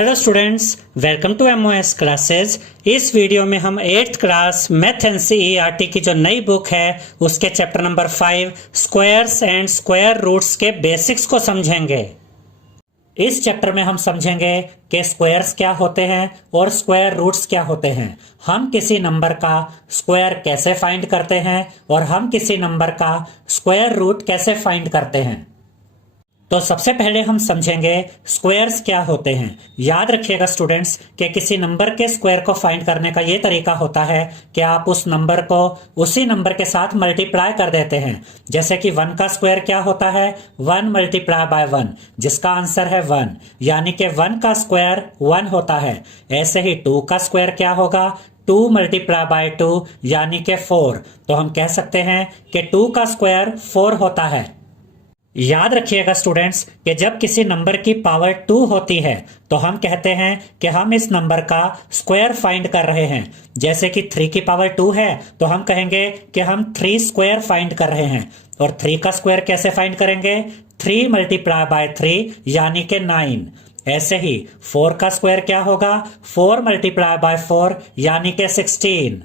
Hello students, welcome to MOS classes. इस video में हम 8th क्लास मैथ एनसीईआरटी की जो नई बुक है उसके chapter number 5 squares and square roots के बेसिक्स को समझेंगे। इस चैप्टर में हम समझेंगे कि स्क्वायर्स क्या होते हैं और स्क्वायर रूट्स क्या होते हैं। हम किसी नंबर का स्क्वायर कैसे फाइंड करते हैं और हम किसी नंबर का स्क्वायर रूट कैसे फाइंड करते हैं। तो सबसे पहले हम समझेंगे स्क्वायर्स क्या होते हैं। याद रखिएगा स्टूडेंट्स कि किसी नंबर के स्क्वायर को फाइंड करने का ये तरीका होता है कि आप उस नंबर को उसी नंबर के साथ मल्टीप्लाई कर देते हैं। जैसे कि 1 का स्क्वायर क्या होता है, 1 मल्टीप्लाई बाय 1, जिसका आंसर है 1, यानी कि 1 का स्क्वायर 1 होता है। ऐसे ही 2 का स्क्वायर क्या होगा, 2 मल्टीप्लाई बाय 2 यानी कि 4। तो हम कह सकते हैं कि 2 का स्क्वायर 4 होता है। याद रखिएगा स्टूडेंट्स कि जब किसी नंबर की पावर 2 होती है तो हम कहते हैं कि हम इस नंबर का स्क्वायर फाइंड कर रहे हैं। जैसे कि 3 की पावर 2 है तो हम कहेंगे कि हम 3 स्क्वायर फाइंड कर रहे हैं। और 3 का स्क्वायर कैसे फाइंड करेंगे, 3 मल्टीप्लाई बाय 3 यानी कि 9। ऐसे ही 4 का स्क्वायर क्या होगा, 4 मल्टीप्लाई बाय 4 यानी कि 16।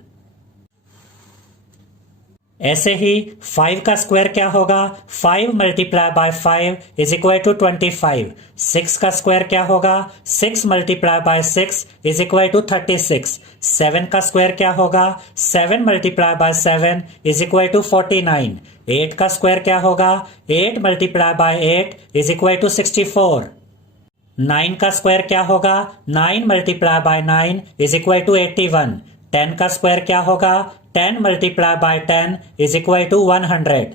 ऐसे ही 5 का स्क्वायर क्या होगा, 5 multiply by 5 is equal to 25। 6 का स्क्वायर क्या होगा, 6 multiply by 6 is equal to 36। 7 का स्क्वायर क्या होगा, 7 multiply by 7 is equal to 49। 8 का स्क्वायर क्या होगा, 8 multiply by 8 is equal to 64। 9 का स्क्वायर क्या होगा, 9 multiply by 9 is equal to 81। 10 का स्क्वायर क्या होगा, 10 multiply by 10 is equal to 100।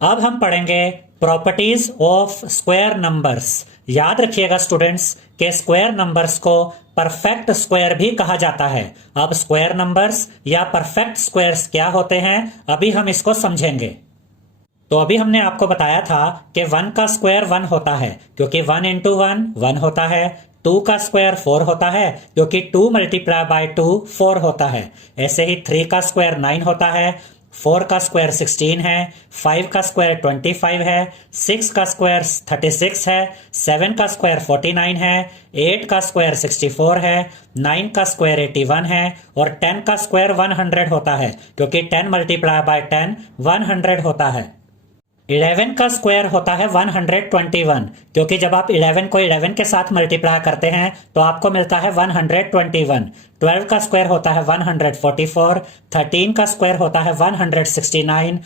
अब हम पढ़ेंगे प्रॉपर्टीज ऑफ स्क्वायर नंबर्स। याद रखिएगा स्टूडेंट्स कि स्क्वायर नंबर्स को परफेक्ट स्क्वायर भी कहा जाता है। अब स्क्वायर नंबर्स या परफेक्ट स्क्वायर्स क्या होते हैं, अभी हम इसको समझेंगे। तो अभी हमने आपको बताया था कि 1 का स्क्वायर 1 होता है क्योंकि 1 इंटू 1 1 होता है। 2 का स्क्वायर 4 होता है क्योंकि 2 मल्टीप्लाई बाय 2 4 होता है। ऐसे ही 3 का स्क्वायर 9 होता है, 4 का स्क्वायर 16 है, 5 का स्क्वायर 25 है, 6 का स्क्वायर 36 है, 7 का स्क्वायर 49 है, 8 का स्क्वायर 64 है, 9 का स्क्वायर 81 है और 10 का स्क्वायर 100 होता है क्योंकि 10 मल्टीप्लाई बाय 10 100 होता है। 11 का स्क्वायर होता है 121 क्योंकि जब आप 11 को 11 के साथ मल्टीप्लाई करते हैं तो आपको मिलता है 121। 12 का स्क्वायर होता है 144। 13 का स्क्वायर होता है 169।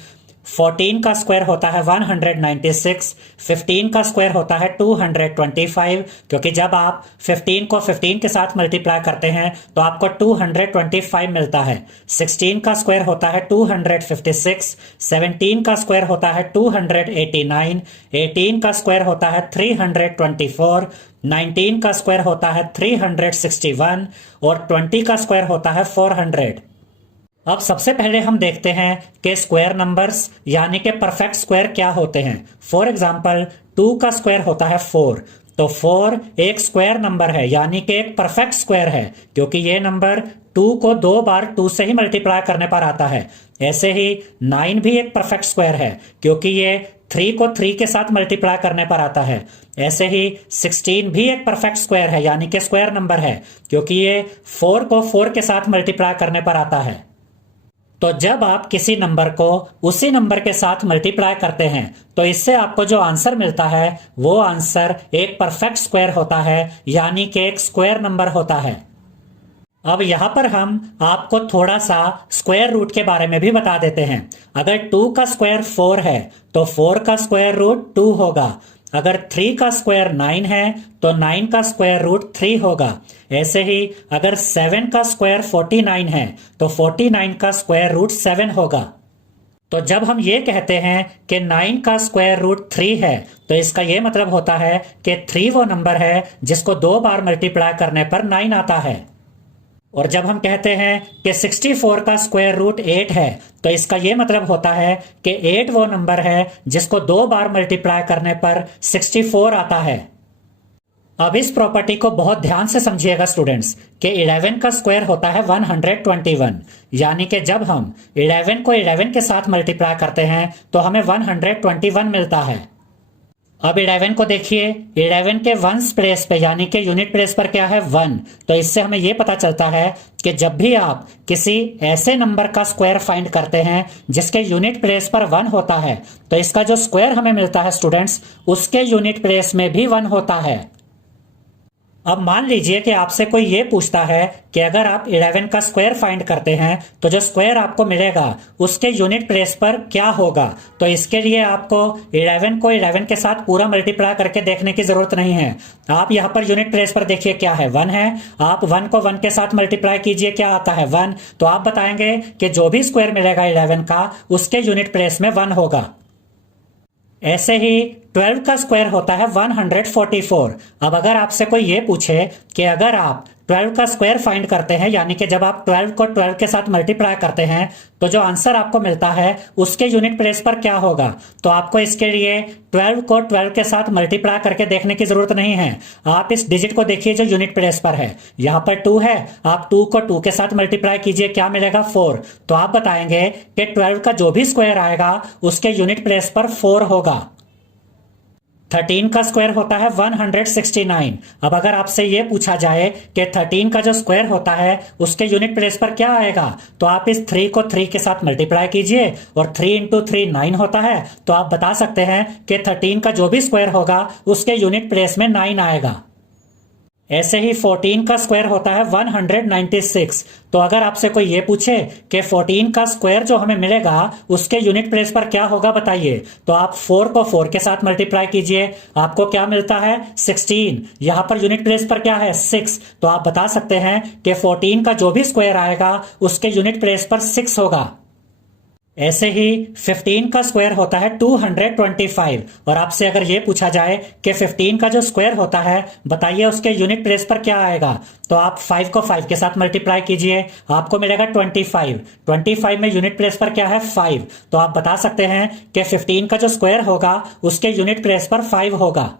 14 का स्क्वायर होता है 196। 15 का स्क्वायर होता है 225 क्योंकि जब आप 15 को 15 के साथ मल्टीप्लाई करते हैं तो आपको 225 मिलता है। 16 का स्क्वायर होता है 256। 17 का स्क्वायर होता है 289। 18 का स्क्वायर होता है 324। 19 का स्क्वायर होता है 361 और 20 का स्क्वायर होता है 400। अब सबसे पहले हम देखते हैं कि स्क्वायर नंबर्स यानी कि परफेक्ट स्क्वायर क्या होते हैं। फॉर एग्जांपल 2 का स्क्वायर होता है 4, तो 4 एक स्क्वायर नंबर है यानी कि एक परफेक्ट स्क्वायर है क्योंकि ये नंबर 2 को 2 बार 2 से ही मल्टीप्लाई करने पर आता है। ऐसे ही 9 भी एक परफेक्ट स्क्वायर है क्योंकि ये 3 को 3 के साथ मल्टीप्लाई करने पर आता है। ऐसे ही 16 भी एक परफेक्ट स्क्वायर है यानी कि स्क्वायर नंबर है क्योंकि ये 4 को 4 के साथ मल्टीप्लाई करने पर आता है। तो जब आप किसी नंबर को उसी नंबर के साथ मल्टीप्लाई करते हैं तो इससे आपको जो आंसर मिलता है वो आंसर एक परफेक्ट स्क्वायर होता है यानी कि एक स्क्वायर नंबर होता है। अब यहां पर हम आपको थोड़ा सा स्क्वायर रूट के बारे में भी बता देते हैं। अगर 2 का स्क्वायर 4 है तो 4 का स्क्वायर रूट 2 होगा। अगर 3 का स्क्वायर 9 है तो 9 का स्क्वायर रूट 3 होगा। ऐसे ही अगर 7 का स्क्वायर 49 है तो 49 का स्क्वायर रूट 7 होगा। तो जब हम ये कहते हैं कि 9 का स्क्वायर रूट 3 है तो इसका ये मतलब होता है कि 3 वो नंबर है जिसको 2 बार मल्टीप्लाई करने पर 9 आता है। और जब हम कहते हैं कि 64 का स्क्वायर रूट 8 है तो इसका यह मतलब होता है कि 8 वो नंबर है जिसको 2 बार मल्टीप्लाई करने पर 64 आता है। अब इस प्रॉपर्टी को बहुत ध्यान से समझिएगा स्टूडेंट्स कि 11 का स्क्वायर होता है 121 यानी कि जब हम 11 को 11 के साथ मल्टीप्लाई करते हैं तो हमें 121 मिलता है। अब 11 को देखिए, 11 के वंस प्लेस पे यानी कि यूनिट प्लेस पर क्या है 1। तो इससे हमें यह पता चलता है कि जब भी आप किसी ऐसे नंबर का स्क्वायर फाइंड करते हैं जिसके यूनिट प्लेस पर 1 होता है, तो इसका जो स्क्वायर हमें मिलता है स्टूडेंट्स, उसके यूनिट प्लेस में भी 1 होता है। अब मान लीजिए कि आपसे कोई ये पूछता है कि अगर आप 11 का स्क्वायर फाइंड करते हैं तो जो स्क्वायर आपको मिलेगा उसके यूनिट प्लेस पर क्या होगा। तो इसके लिए आपको 11 को 11 के साथ पूरा मल्टीप्लाई करके देखने की जरूरत नहीं है। आप यहाँ पर यूनिट प्लेस पर देखिए क्या है 1 है, आप 1 को 1 के साथ मल्टीप्लाई कीजिए, क्या आता है 1। तो आप बताएंगे कि जो भी स्क्वायर मिलेगा 11 का उसके यूनिट प्लेस में 1 होगा। ऐसे ही 12 का स्क्वायर होता है 144। अब अगर आपसे कोई ये पूछे कि अगर आप 12 का स्क्वायर फाइंड करते हैं यानी कि जब आप 12 को 12 के साथ मल्टीप्लाई करते हैं तो जो आंसर आपको मिलता है उसके यूनिट प्लेस पर क्या होगा, तो आपको इसके लिए 12 को 12 के साथ मल्टीप्लाई करके देखने की जरूरत नहीं है। आप इस डिजिट को देखिए जो यूनिट प्लेस पर है, यहाँ पर 2 है, आप 2 को 2 के साथ मल्टीप्लाई कीजिए, क्या मिलेगा 4। तो आप बताएंगे कि 12 का जो भी स्क्वायर आएगा उसके यूनिट प्लेस पर 4 होगा। 13 का स्क्वायर होता है 169। अब अगर आपसे यह पूछा जाए कि 13 का जो स्क्वायर होता है उसके यूनिट प्लेस पर क्या आएगा, तो आप इस 3 को 3 के साथ मल्टीप्लाई कीजिए और 3 इंटू 3 9 होता है। तो आप बता सकते हैं कि 13 का जो भी स्क्वायर होगा उसके यूनिट प्लेस में 9 आएगा। ऐसे ही 14 का स्क्वायर होता है 196। तो अगर आपसे कोई ये पूछे कि 14 का स्क्वायर जो हमें मिलेगा उसके यूनिट प्लेस पर क्या होगा बताइए, तो आप 4 को 4 के साथ मल्टीप्लाई कीजिए, आपको क्या मिलता है 16। यहां पर यूनिट प्लेस पर क्या है 6। तो आप बता सकते हैं कि 14 का जो भी स्क्वायर आएगा उसके यूनिट प्लेस पर 6 होगा। ऐसे ही 15 का स्क्वायर होता है 225। और आपसे अगर यह पूछा जाए कि 15 का जो स्क्वायर होता है बताइए उसके यूनिट प्लेस पर क्या आएगा, तो आप 5 को 5 के साथ मल्टीप्लाई कीजिए, आपको मिलेगा 25। 25 में यूनिट प्लेस पर क्या है 5। तो आप बता सकते हैं कि 15 का जो स्क्वायर होगा उसके यूनिट प्लेस पर 5 होगा।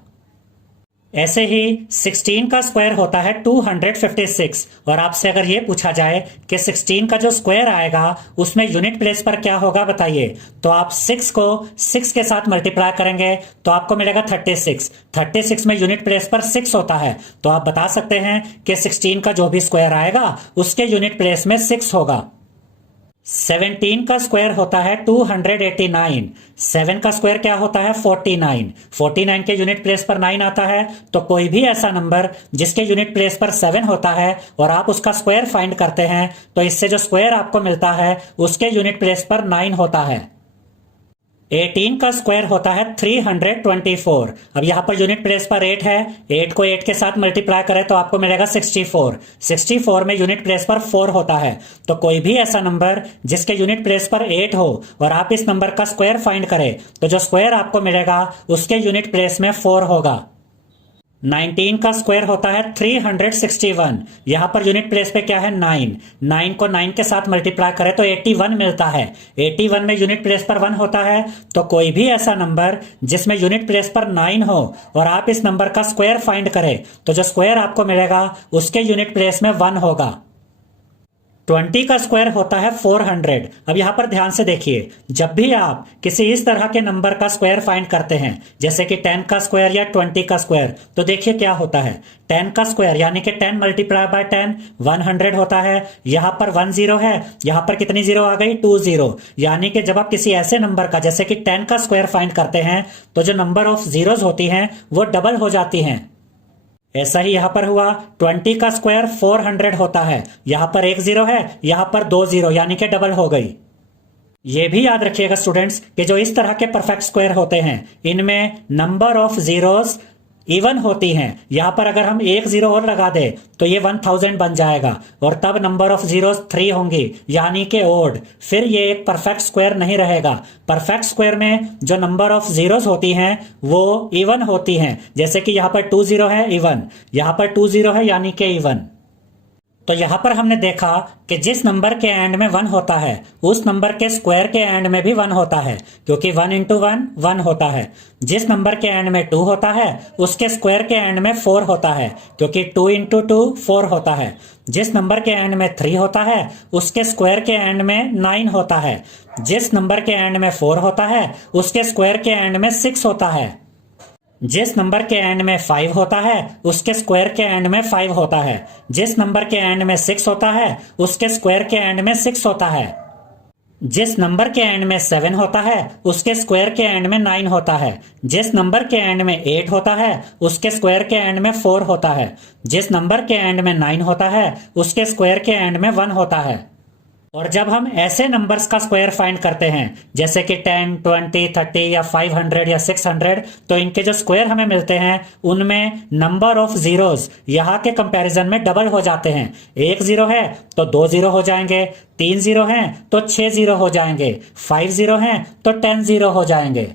ऐसे ही 16 का स्क्वायर होता है 256। और आपसे अगर ये पूछा जाए कि 16 का जो स्क्वायर आएगा उसमें यूनिट प्लेस पर क्या होगा बताइए, तो आप 6 को 6 के साथ मल्टीप्लाई करेंगे तो आपको मिलेगा 36। 36 में यूनिट प्लेस पर 6 होता है। तो आप बता सकते हैं कि 16 का जो भी स्क्वायर आएगा उसके यूनिट प्लेस में 6 होगा। 17 का स्क्वायर होता है 289। 7 का स्क्वायर क्या होता है 49। 49 के यूनिट प्लेस पर 9 आता है। तो कोई भी ऐसा नंबर जिसके यूनिट प्लेस पर 7 होता है और आप उसका स्क्वायर फाइंड करते हैं तो इससे जो स्क्वायर आपको मिलता है उसके यूनिट प्लेस पर 9 होता है। 18 का स्क्वायर होता है 324। अब यहां पर यूनिट प्लेस पर 8 है, 8 को 8 के साथ मल्टीप्लाई करें तो आपको मिलेगा 64। 64 में यूनिट प्लेस पर 4 होता है। तो कोई भी ऐसा नंबर जिसके यूनिट प्लेस पर 8 हो और आप इस नंबर का स्क्वायर फाइंड करें तो जो स्क्वायर आपको मिलेगा उसके यूनिट प्लेस में 4 होगा। 19 का स्क्वायर होता है 361। यहां पर यूनिट प्लेस पे क्या है 9। 9 को 9 के साथ मल्टीप्लाई करें तो 81 मिलता है। 81 में यूनिट प्लेस पर 1 होता है। तो कोई भी ऐसा नंबर जिसमें यूनिट प्लेस पर 9 हो और आप इस नंबर का स्क्वायर फाइंड करें तो जो स्क्वायर आपको मिलेगा उसके यूनिट प्लेस में 1 होगा। 20 का स्क्वायर होता है 400। अब यहां पर ध्यान से देखिए, जब भी आप किसी इस तरह के नंबर का स्क्वायर फाइंड करते हैं जैसे कि 10 का स्क्वायर या 20 का स्क्वायर, तो देखिए क्या होता है। 10 का स्क्वायर यानी कि 10 मल्टीप्लाई बाय 10 100 होता है। यहां पर 1 0 है, यहां पर कितनी जीरो आ गई 2 0। यानी कि जब आप किसी ऐसे नंबर का जैसे कि 10 का स्क्वायर फाइंड करते हैं तो जो नंबर ऑफ जीरोज होती हैं वो डबल हो जाती हैं। ऐसा ही यहां पर हुआ, 20 का स्क्वायर 400 होता है। यहां पर 1 0 है, यहां पर 2 0 यानी कि डबल हो गई। ये भी याद रखिएगा स्टूडेंट्स कि जो इस तरह के परफेक्ट स्क्वायर होते हैं इनमें नंबर ऑफ जीरोस इवन होती हैं। यहां पर अगर हम 1 0 और लगा दे तो ये 1000 बन जाएगा और तब नंबर ऑफ जीरोस 3 होंगी यानी कि ओड। फिर ये एक परफेक्ट स्क्वायर नहीं रहेगा। परफेक्ट स्क्वायर में जो नंबर ऑफ जीरोस होती हैं वो इवन होती हैं। जैसे कि यहां पर 2 0 है इवन, यहां पर 2 0 है यानी कि इवन। तो यहां पर हमने देखा कि जिस नंबर के एंड में 1 होता है उस नंबर के स्क्वायर के एंड में भी 1 होता है, क्योंकि 1 इंटू 1 1 होता है। जिस नंबर के एंड में 2 होता है उसके स्क्वायर के एंड में 4 होता है, क्योंकि 2 इंटू 2 4 होता है। जिस नंबर के एंड में 3 होता है उसके स्क्वायर के एंड में 9 होता है। जिस नंबर के एंड में 4 होता है उसके स्क्वायर के एंड में 6 होता है। जिस नंबर के एंड में 5 होता है उसके स्क्वायर के एंड में 5 होता है। जिस नंबर के एंड में 6 होता है उसके स्क्वायर के एंड में 6 होता है। जिस नंबर के एंड में 7 होता है उसके स्क्वायर के एंड में 9 होता है। जिस नंबर के एंड में 8 होता है उसके स्क्वायर के एंड में 4 होता है। जिस नंबर के एंड में 9 होता है उसके स्क्वायर के एंड में 1 होता है। और जब हम ऐसे नंबर्स का स्क्वायर फाइंड करते हैं जैसे कि 10, 20, 30 या 500 या 600, तो इनके जो स्क्वायर हमें मिलते हैं उनमें नंबर ऑफ जीरोस यहाँ के कंपैरिजन में डबल हो जाते हैं। 1 जीरो है तो 2 जीरो हो जाएंगे, 3 जीरो हैं तो 6 जीरो हो जाएंगे, 5 जीरो हैं तो 10 जीरो हो जाएंगे।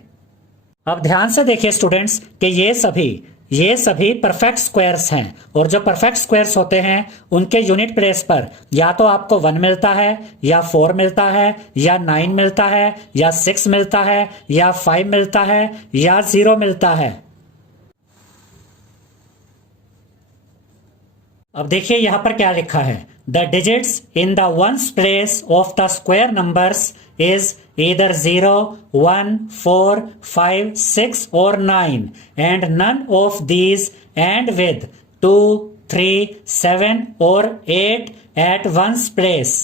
अब ध्यान से देखिए स्टूडेंट्स कि ये सभी परफेक्ट स्क्वायर्स हैं और जो परफेक्ट स्क्वायर्स होते हैं उनके यूनिट प्लेस पर या तो आपको 1 मिलता है या 4 मिलता है या 9 मिलता है या 6 मिलता है या 5 मिलता है या 0 मिलता है। अब देखिए यहां पर क्या लिखा है, the digits in the ones place of the square numbers is either 0, 1, 4, 5, 6 or 9 and none of these end with 2, 3, 7 or 8 at one's place।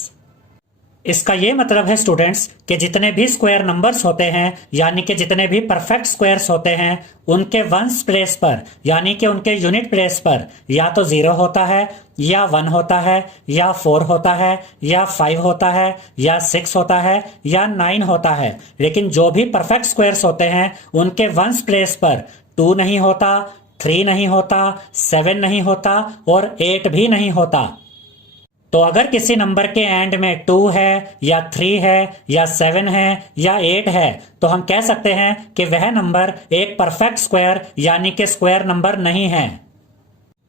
इसका ये मतलब है स्टूडेंट्स कि जितने भी स्क्वायर नंबर्स होते हैं यानी कि जितने भी परफेक्ट स्क्वायर्स होते हैं उनके वंस प्लेस पर यानी कि उनके यूनिट प्लेस पर या तो 0 होता है या 1 होता है या 4 होता है या 5 होता है या 6 होता है या 9 होता है। लेकिन जो भी परफेक्ट स्क्वायर्स होते हैं उनके वंस प्लेस पर 2 नहीं होता, 3 नहीं होता, 7 नहीं होता और 8 भी नहीं होता। तो अगर किसी नंबर के एंड में 2 है या 3 है या 7 है या 8 है तो हम कह सकते हैं कि वह नंबर एक परफेक्ट स्क्वायर यानी कि स्क्वायर नंबर नहीं है।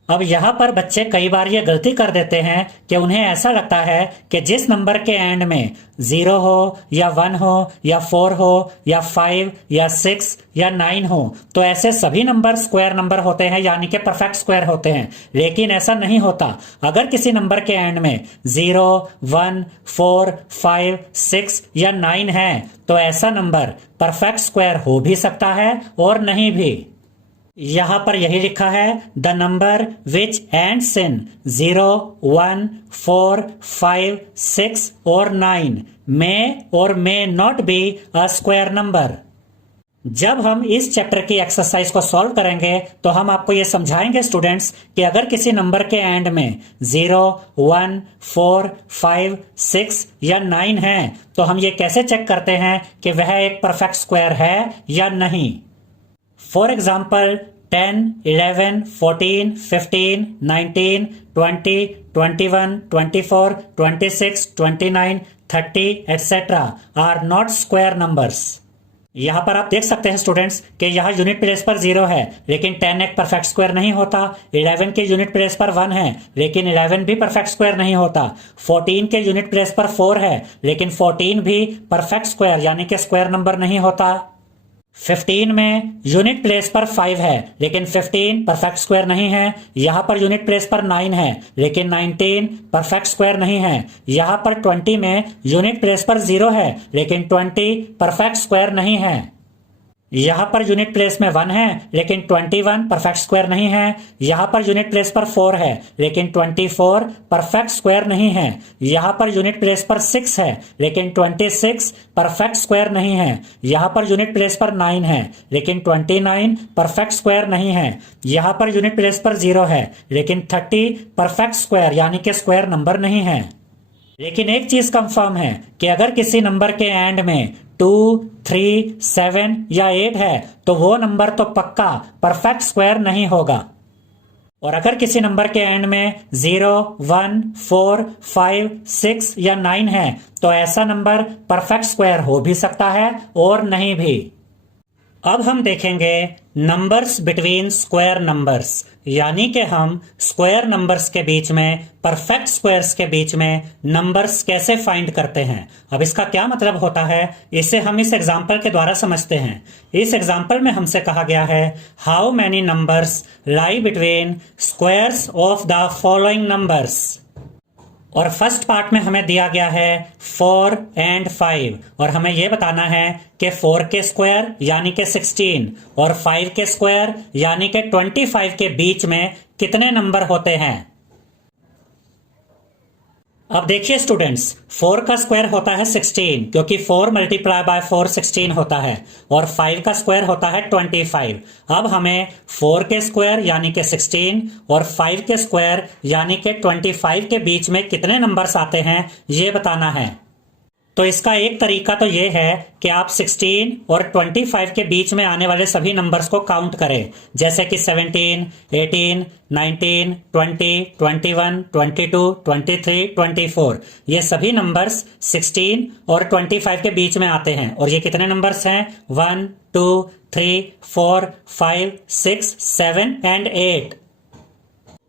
अब यहाँ पर बच्चे कई बार ये गलती कर देते हैं कि उन्हें ऐसा लगता है कि जिस नंबर के एंड में 0 हो या 1 हो या 4 हो या 5 या 6 या 9 हो तो ऐसे सभी नंबर स्क्वायर नंबर होते हैं यानी कि परफेक्ट स्क्वायर होते हैं। लेकिन ऐसा नहीं होता। अगर किसी नंबर के एंड में 0, 1, 4, 5, 6 या 9 है तो ऐसा नंबर परफेक्ट स्क्वायर हो भी सकता है और नहीं भी। यहां पर यही लिखा है, the number which ends in 0, 1, 4, 5, 6 और 9 में और may not be a square number. जब हम इस चैप्टर की एक्सरसाइज को सॉल्व करेंगे तो हम आपको ये समझाएंगे स्टूडेंट्स कि अगर किसी नंबर के एंड में 0, 1, 4, 5, 6 या 9 है तो हम ये कैसे चेक करते हैं कि वह एक परफेक्ट स्क्वायर है या नहीं। For example, 10, 11, 14, 15, 19, 20, 21, 24, 26, 29, 30, etc. are not square numbers। यहाँ पर आप देख सकते हैं स्टूडेंट्स कि यहाँ यूनिट प्लेस पर 0 है लेकिन 10 एक परफेक्ट स्क्वायर नहीं होता। 11 के यूनिट प्लेस पर 1 है लेकिन 11 भी परफेक्ट स्क्वायर नहीं होता। 14 के यूनिट प्लेस पर 4 है लेकिन 14 भी परफेक्ट स्क्वायर यानी कि स्क्वायर नंबर नहीं होता। 15 में यूनिट प्लेस पर 5 है लेकिन 15 परफेक्ट स्क्वायर नहीं है। यहां पर यूनिट प्लेस पर 9 है लेकिन 19 परफेक्ट स्क्वायर नहीं है। यहां पर 20 में यूनिट प्लेस पर 0 है लेकिन 20 परफेक्ट स्क्वायर नहीं है। यहां पर यूनिट प्लेस में 1 है लेकिन 21 परफेक्ट स्क्वायर नहीं है। यहां पर यूनिट प्लेस पर 4 है लेकिन 24 परफेक्ट स्क्वायर नहीं है। यहां पर यूनिट प्लेस पर 6 है लेकिन 26 परफेक्ट स्क्वायर नहीं है। यहां पर यूनिट प्लेस पर 9 है लेकिन 29 परफेक्ट स्क्वायर नहीं है। यहां पर यूनिट प्लेस पर 0 है लेकिन 30 परफेक्ट स्क्वायर यानी कि स्क्वायर नंबर नहीं है। लेकिन एक चीज कंफर्म है कि अगर किसी नंबर के एंड में 2, 3, 7 या 8 है तो वो नंबर तो पक्का परफेक्ट स्क्वायर नहीं होगा। और अगर किसी नंबर के एंड में 0, 1, 4, 5, 6 या 9 है तो ऐसा नंबर परफेक्ट स्क्वायर हो भी सकता है और नहीं भी। अब हम देखेंगे नंबर्स बिटवीन स्क्वायर नंबर्स यानी कि हम स्क्वायर नंबर्स के बीच में परफेक्ट स्क्वायर्स के बीच में नंबर्स कैसे फाइंड करते हैं। अब इसका क्या मतलब होता है इसे हम इस एग्जांपल के द्वारा समझते हैं। इस एग्जांपल में हमसे कहा गया है how many numbers lie between squares of the following numbers. और फर्स्ट पार्ट में हमें दिया गया है 4 एंड 5 और हमें यह बताना है कि 4 के स्क्वायर यानी कि 16 और 5 के स्क्वायर यानी कि 25 के बीच में कितने नंबर होते हैं। अब देखिए स्टूडेंट्स, 4 का स्क्वायर होता है 16 क्योंकि 4 मल्टीप्लाई बाय 4 16 होता है और 5 का स्क्वायर होता है 25। अब हमें 4 के स्क्वायर यानी कि 16 और 5 के स्क्वायर यानी कि 25 के बीच में कितने नंबर्स आते हैं ये बताना है। तो इसका एक तरीका तो ये है कि आप 16 और 25 के बीच में आने वाले सभी नंबर्स को काउंट करें, जैसे कि 17, 18, 19, 20, 21, 22, 23, 24। ये सभी नंबर्स 16 और 25 के बीच में आते हैं और ये कितने नंबर्स हैं 1, 2, 3, 4, 5, 6, 7 एंड 8।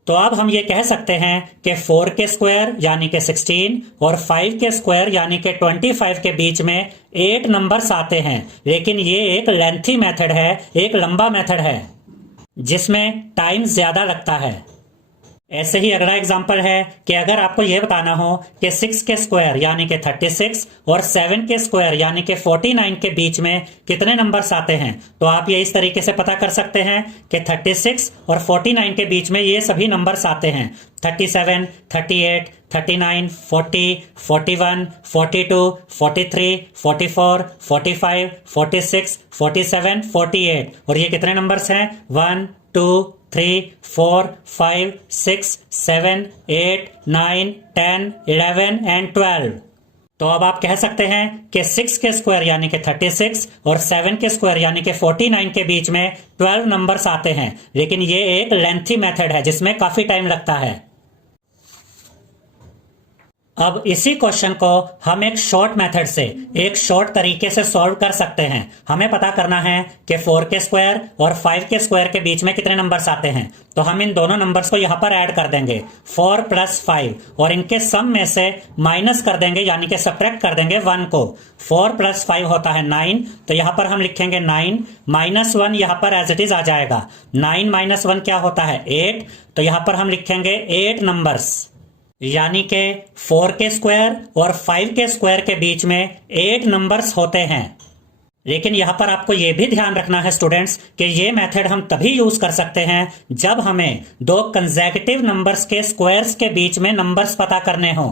तो अब हम ये कह सकते हैं कि 4 के स्क्वायर यानी कि 16 और 5 के स्क्वायर यानी कि 25 के बीच में 8 नंबर्स आते हैं, लेकिन ये एक लेंथी मेथड है, एक लंबा मेथड है जिसमें टाइम ज्यादा लगता है। ऐसे ही अगला एग्जांपल है कि अगर आपको यह बताना हो कि 6 के स्क्वायर यानी कि 36 और 7 के स्क्वायर यानी कि 49 के बीच में कितने नंबर्स आते हैं, तो आप ये इस तरीके से पता कर सकते हैं कि 36 और 49 के बीच में ये सभी नंबर्स आते हैं 37, 38, 39, 40, 41, 42, 43, 44, 45, 46, 47, 48 और ये कितने नंबर्स हैं 1, 2, 3, 4, 5, 6, 7, 8, 9, 10, 11 एंड 12। तो अब आप कह सकते हैं कि 6 के स्क्वायर यानी कि 36 और 7 के स्क्वायर यानी कि 49 के बीच में 12 नंबर्स आते हैं, लेकिन ये एक लेंथी मेथड है जिसमें काफी टाइम लगता है। अब इसी क्वेश्चन को हम एक शॉर्ट मेथड से, एक शॉर्ट तरीके से सॉल्व कर सकते हैं। हमें पता करना है कि 4 के स्क्वायर और 5 के स्क्वायर के बीच में कितने नंबर्स आते हैं, तो हम इन दोनों नंबर्स को यहां पर ऐड कर देंगे 4 प्लस 5 और इनके सम में से माइनस कर देंगे यानी कि सब्ट्रैक्ट कर देंगे 1 को। 4 प्लस 5 होता है 9, तो यहां पर हम लिखेंगे 9 माइनस 1 यहां पर एज इट इज आ जाएगा। 9 माइनस 1 क्या होता है 8, तो यहां पर हम लिखेंगे 8 नंबर्स, यानी कि 4 के स्क्वायर और 5 के स्क्वायर के बीच में 8 नंबर्स होते हैं। लेकिन यहां पर आपको यह भी ध्यान रखना है स्टूडेंट्स कि ये मेथड हम तभी यूज कर सकते हैं जब हमें दो कंसेक्यूटिव नंबर्स के स्क्वायर्स के बीच में नंबर्स पता करने हो।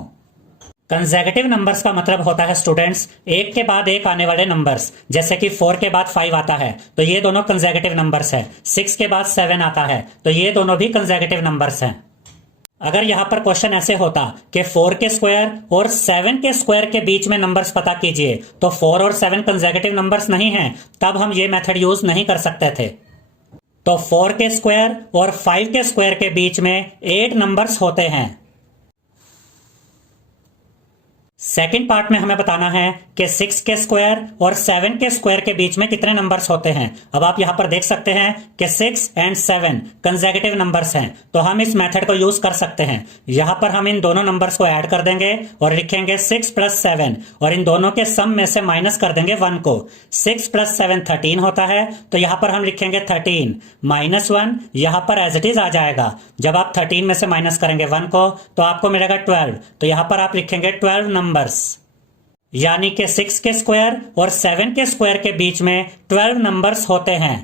कंसेक्यूटिव नंबर्स का मतलब होता है स्टूडेंट्स एक के बाद एक आने वाले नंबर्स, जैसे कि 4 के बाद 5 आता है तो ये दोनों कंसेक्यूटिव नंबर्स है। 6 के बाद 7 आता है तो ये दोनों भी कंसेक्यूटिव नंबर्स हैं। अगर यहां पर क्वेश्चन ऐसे होता कि 4 के स्क्वायर और 7 के स्क्वायर के बीच में नंबर्स पता कीजिए, तो 4 और 7 कंसेक्यूटिव नंबर्स नहीं हैं, तब हम ये मेथड यूज नहीं कर सकते थे। तो 4 के स्क्वायर और 5 के स्क्वायर के बीच में 8 नंबर्स होते हैं। सेकंड पार्ट में हमें बताना है कि 6 के स्क्वायर और 7 के स्क्वायर के बीच में कितने नंबर्स होते हैं। अब आप यहां पर देख सकते हैं कि 6 एंड 7 कंसेक्यूटिव नंबर्स हैं, तो हम इस मेथड को यूज कर सकते हैं। यहां पर हम इन दोनों नंबर्स को ऐड कर देंगे और लिखेंगे 6 प्लस 7 और इन दोनों के सम में से माइनस कर देंगे 1 को। 6 प्लस 7 13 होता है, तो यहां पर हम लिखेंगे 13 माइनस 1 यहां पर एज इट इज आ जाएगा। जब आप 13 में से माइनस करेंगे 1 को तो आपको मिलेगा 12, तो यहां पर आप लिखेंगे 12 नंबर्स, यानी कि 6 के स्क्वायर और 7 के स्क्वायर के बीच में 12 नंबर्स होते हैं।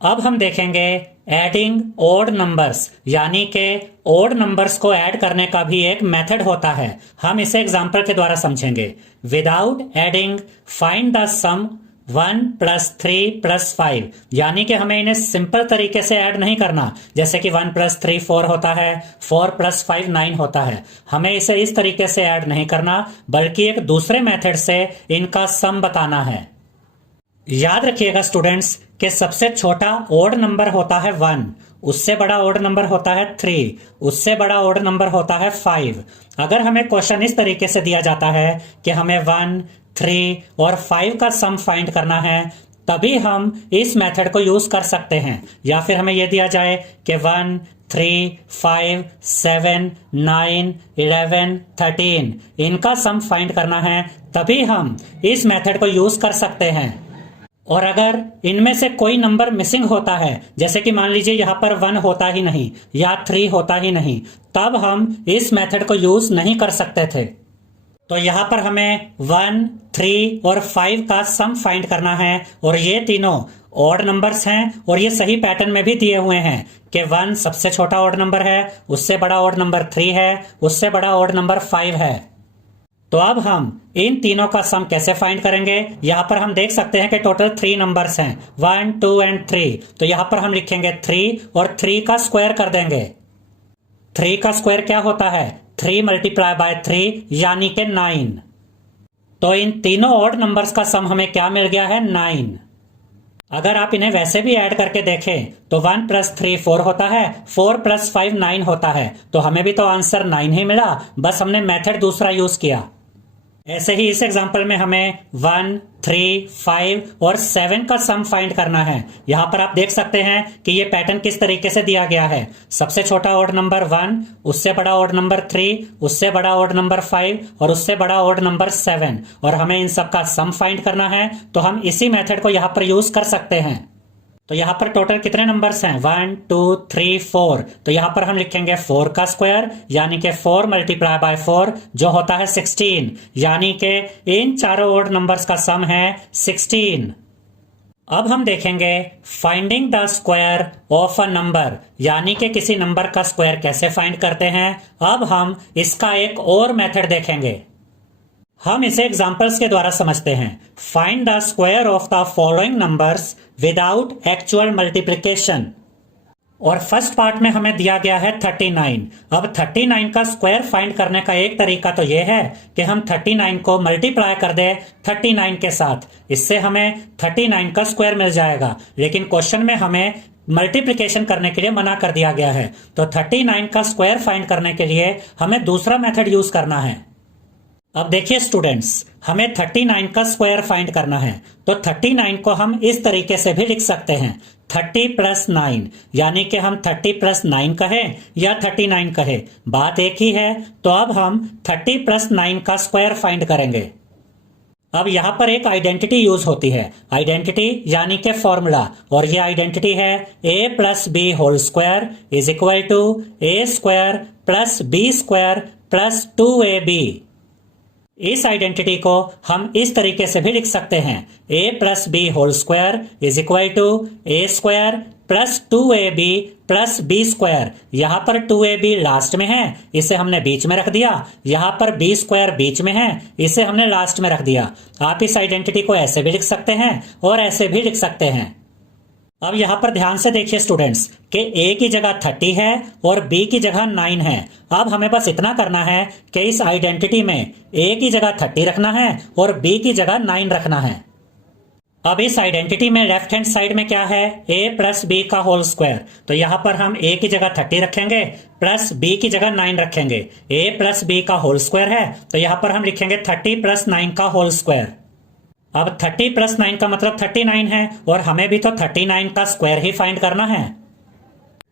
अब हम देखेंगे एडिंग ओड नंबर्स, यानी कि ओड नंबर्स को ऐड करने का भी एक मेथड होता है। हम इसे एग्जांपल के द्वारा समझेंगे। Without adding find the sum 1 plus 3 plus 5, यानी कि हमें इन्हें सिंपल तरीके से ऐड नहीं करना, जैसे कि 1 प्लस 3 4 होता है, 4 प्लस 5 9 होता है। हमें इसे इस तरीके से ऐड नहीं करना, बल्कि एक दूसरे मेथड से इनका सम बताना है। याद रखिएगा स्टूडेंट्स कि सबसे छोटा ओड नंबर होता है 1, उससे बड़ा ओड नंबर होता है 3, उससे बड़ा ओड नंबर होता है 5। अगर हमें क्वेश्चन इस तरीके से दिया जाता है कि हमें 1, 3 और 5 का सम फाइंड करना है, तभी हम इस मेथड को यूज कर सकते हैं। या फिर हमें यह दिया जाए कि 1, 3, 5, 7, 9, 11, 13 इनका सम फाइंड करना है, तभी हम इस मेथड को यूज कर सकते हैं। और अगर इनमें से कोई नंबर मिसिंग होता है, जैसे कि मान लीजिए यहां पर 1 होता ही नहीं या 3 होता ही नहीं, तब हम इस मेथड को यूज नहीं कर सकते थे। तो यहां पर हमें 1, 3 और 5 का सम फाइंड करना है, और ये तीनों ऑड नंबर्स हैं और ये सही पैटर्न में भी दिए हुए हैं कि 1 सबसे छोटा ऑड नंबर है, उससे बड़ा ऑड नंबर 3 है, उससे बड़ा ऑड नंबर 5 है। तो अब हम इन तीनों का सम कैसे फाइंड करेंगे? यहां पर हम देख सकते हैं कि टोटल 3 नंबर्स हैं, 1, 2 एंड 3। तो यहां पर हम लिखेंगे 3 और 3 का स्क्वायर कर देंगे। 3 का स्क्वायर क्या होता है? 3 मल्टीप्लाई बाय 3 यानी कि 9। तो इन तीनों ऑड नंबर्स का सम हमें क्या मिल गया है? 9। अगर आप इन्हें वैसे भी ऐड करके देखें तो 1 + 3 4 होता है, 4 + 5 9 होता है। तो हमें भी तो आंसर 9 ही मिला, बस हमने मेथड दूसरा यूज किया। ऐसे ही इस एग्जांपल में हमें 1, 3, 5 और 7 का सम फाइंड करना है। यहां पर आप देख सकते हैं कि ये पैटर्न किस तरीके से दिया गया है। सबसे छोटा ऑड नंबर 1, उससे बड़ा ऑड नंबर 3, उससे बड़ा ऑड नंबर 5 और उससे बड़ा ऑड नंबर 7, और हमें इन सब का सम फाइंड करना है। तो हम इसी मेथड को यहां पर यूज कर सकते हैं। तो यहां पर टोटल कितने नंबर्स हैं? 1, 2, 3, 4। तो यहां पर हम लिखेंगे 4 का स्क्वायर यानी कि 4 मल्टीप्लाई बाय 4 जो होता है 16, यानी कि इन चारों ऑड नंबर्स का सम है 16। अब हम देखेंगे finding the square of a number, यानी कि किसी नंबर का स्क्वायर कैसे फाइंड करते हैं। अब हम इसका एक और मेथड देखेंगे। हम इसे एग्जाम्पल्स के द्वारा समझते हैं। Find the square of the following numbers without actual multiplication. और फर्स्ट पार्ट में हमें दिया गया है 39। अब 39 का स्क्वायर फाइंड करने का एक तरीका तो यह है कि हम 39 को मल्टीप्लाई कर दे 39 के साथ, इससे हमें 39 का स्क्वायर मिल जाएगा। लेकिन क्वेश्चन में हमें मल्टीप्लिकेशन करने के लिए मना कर दिया गया है। तो 39 का स्क्वायर फाइंड करने के लिए हमें दूसरा मेथड यूज करना है। अब देखिए स्टूडेंट्स, हमें 39 का स्क्वायर फाइंड करना है। तो 39 को हम इस तरीके से भी लिख सकते हैं, 30 + 9, यानी कि हम 30 + 9 कहें या 39 कहें, बात एक ही है। तो अब हम 30 + 9 का स्क्वायर फाइंड करेंगे। अब यहां पर एक आइडेंटिटी यूज होती है, आइडेंटिटी यानी कि फॉर्मूला, और ये आइडेंटिटी है a + b whole square is equal to a² + b² + 2ab। इस आइडेंटिटी को हम इस तरीके से भी लिख सकते हैं, a + b whole square is equal to a² + 2ab + b²। यहां पर 2ab लास्ट में है, इसे हमने बीच में रख दिया। यहां पर b² बीच में है, इसे हमने लास्ट में रख दिया। आप इस आइडेंटिटी को ऐसे भी लिख सकते हैं और ऐसे भी लिख सकते हैं। अब यहां पर ध्यान से देखिए स्टूडेंट्स कि a की जगह 30 है और b की जगह 9 है। अब हमें बस इतना करना है कि इस आइडेंटिटी में a की जगह 30 रखना है और b की जगह 9 रखना है। अब इस आइडेंटिटी में लेफ्ट हैंड साइड में क्या है? a + b का होल स्क्वायर। तो यहां पर हम a की जगह 30 रखेंगे प्लस b की जगह 9 रखेंगे। a + b का होल स्क्वायर है, तो यहां पर हम लिखेंगे 30 + 9 का होल स्क्वायर। अब 30 + 9 का मतलब 39 है, और हमें भी तो 39 का स्क्वायर ही फाइंड करना है।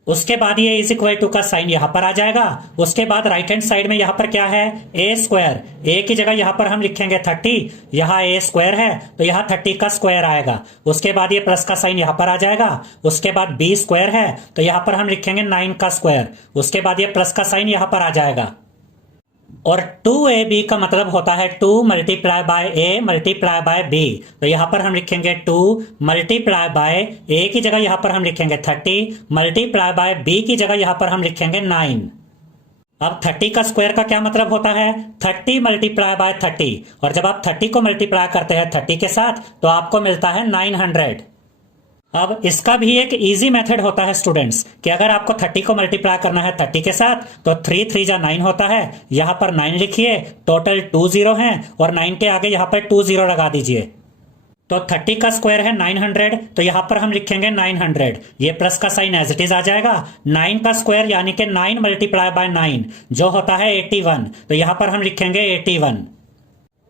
उसके बाद ये इज इक्वल टू का साइन यहां पर आ जाएगा। उसके बाद राइट हैंड साइड में यहां पर क्या है? a²। a की जगह यहां पर हम लिखेंगे 30, यहां a² है तो यहां 30 का स्क्वायर आएगा। उसके बाद ये प्लस का साइन यहां पर आ जाएगा। उसके बाद b² है तो यहां पर हम लिखेंगे 9 का स्क्वायर। उसके बाद ये प्लस का साइन यहां पर आ जाएगा। और 2ab का मतलब होता है 2 multiply by a multiply by b। तो यहां पर हम लिखेंगे 2 मल्टीप्लाई बाय a की जगह यहां पर हम लिखेंगे 30 मल्टीप्लाई बाय b की जगह यहां पर हम लिखेंगे 9। अब 30 का स्क्वायर का क्या मतलब होता है? 30 मल्टीप्लाई बाय 30, और जब आप 30 को मल्टीप्लाई करते हैं 30 के साथ तो आपको मिलता है 900। अब इसका भी एक इजी मेथड होता है स्टूडेंट्स कि अगर आपको 30 को मल्टीप्लाई करना है 30 के साथ तो 3 3 जा 9 होता है। यहां पर 9 लिखिए, टोटल 2 0 हैं और 9 के आगे यहां पर 2 0 लगा दीजिए। तो 30 का स्क्वायर है 900, तो यहां पर हम लिखेंगे 900। ये प्लस का साइन एज इट इज आ जाएगा। 9 का स्क्वायर यानी कि 9 मल्टीप्लाई बाय 9 जो होता है 81, तो यहां पर हम लिखेंगे 81।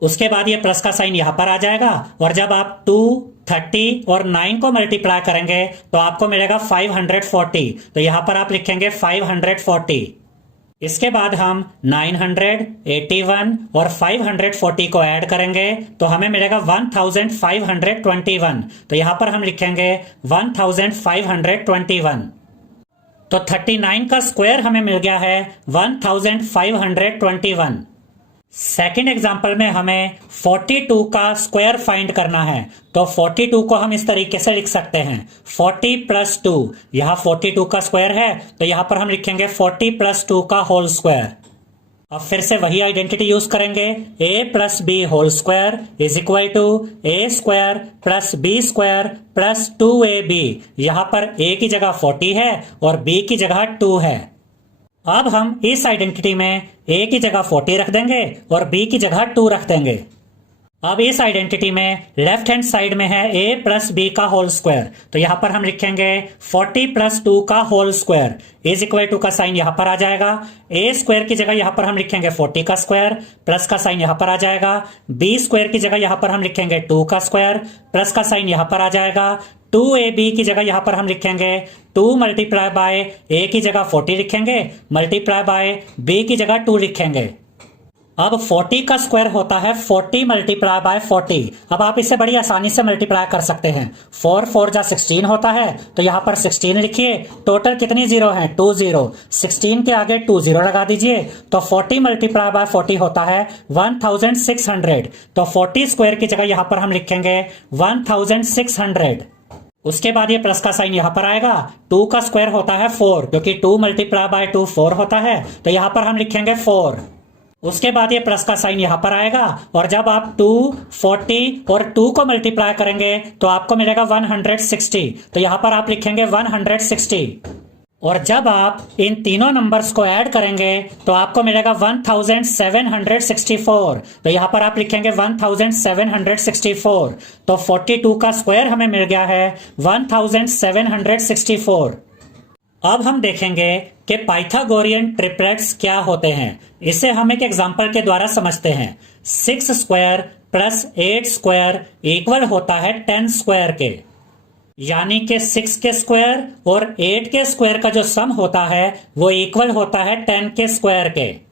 उसके बाद ये प्लस का साइन यहां पर आ जाएगा, और जब आप 2 30 और 9 को मल्टीप्लाई करेंगे तो आपको मिलेगा 540। तो यहां पर आप लिखेंगे 540। इसके बाद हम 900, 81 और 540 को ऐड करेंगे तो हमें मिलेगा 1521। तो यहां पर हम लिखेंगे 1521। तो 39 का स्क्वायर हमें मिल गया है 1521। सेकेंड एग्जाम्पल में हमें 42 का स्क्वायर फाइंड करना है। तो 42 को हम इस तरीके से लिख सकते हैं 40 प्लस 2। यहां 42 का स्क्वायर है तो यहां पर हम लिखेंगे 40 प्लस 2 का होल स्क्वायर। अब फिर से वही आइडेंटिटी यूज करेंगे, a plus B whole square is equal to A square plus B square plus 2ab। यहां पर a की जगह 40 है और b की जगह 2 है। अब हम इस आइडेंटिटी में a की जगह 40 रख देंगे और b की जगह 2 रख देंगे। अब इस आइडेंटिटी में लेफ्ट हैंड साइड में है a प्लस बी का होल स्क्वायर। तो यहां पर हम लिखेंगे 40 प्लस 2 का whole square is equal to का साइन यहां पर आ जाएगा। a स्क्वायर की जगह यहां पर हम लिखेंगे 40 का स्क्वायर, प्लस का साइन यहां पर आ जाएगा। b स्क्वायर की जगह यहां पर हम लिखेंगे 2 का स्क्वायर, प्लस का साइन यहां पर आ जाएगा। 2ab की जगह यहां पर हम लिखेंगे 2 मल्टीप्लाई बाय a की जगह 40 लिखेंगे, मल्टीप्लाई बाय b की जगह 2 लिखेंगे। अब 40 का स्क्वायर होता है 40 मल्टीप्लाई बाय 40। अब आप इसे बड़ी आसानी से मल्टीप्लाई कर सकते हैं। 4 4 जा 16 होता है तो यहां पर 16 लिखिए। टोटल कितनी जीरो है? 2 0। 16 के आगे 2 0 लगा दीजिए तो 40 मल्टीप्लाई बाय 40 होता है 1600। तो 40 स्क्वायर की जगह यहां पर हम लिखेंगे 1600। उसके बाद ये प्लस का साइन यहां पर आएगा। 2 का स्क्वायर होता है 4, क्योंकि 2 मल्टीप्लाई बाय 2 4 होता है तो यहां पर हम लिखेंगे 4। उसके बाद ये प्लस का साइन यहां पर आएगा और जब आप 2, 40 और 2 को मल्टीप्लाई करेंगे तो आपको मिलेगा 160। तो यहां पर आप लिखेंगे 160। और जब आप इन तीनों नंबर्स को ऐड करेंगे तो आपको मिलेगा 1764। तो यहां पर आप लिखेंगे 1764। तो 42 का स्क्वायर हमें मिल गया है 1764। अब हम देखेंगे कि पाइथागोरियन ट्रिपलेट्स क्या होते हैं। इसे हम एक एग्जांपल के द्वारा समझते हैं। 6 स्क्वायर प्लस 8 स्क्वायर इक्वल होता है 10 स्क्वायर के, यानी कि 6 के स्क्वायर और 8 के स्क्वायर का जो सम होता है वो इक्वल होता है 10 के स्क्वायर के।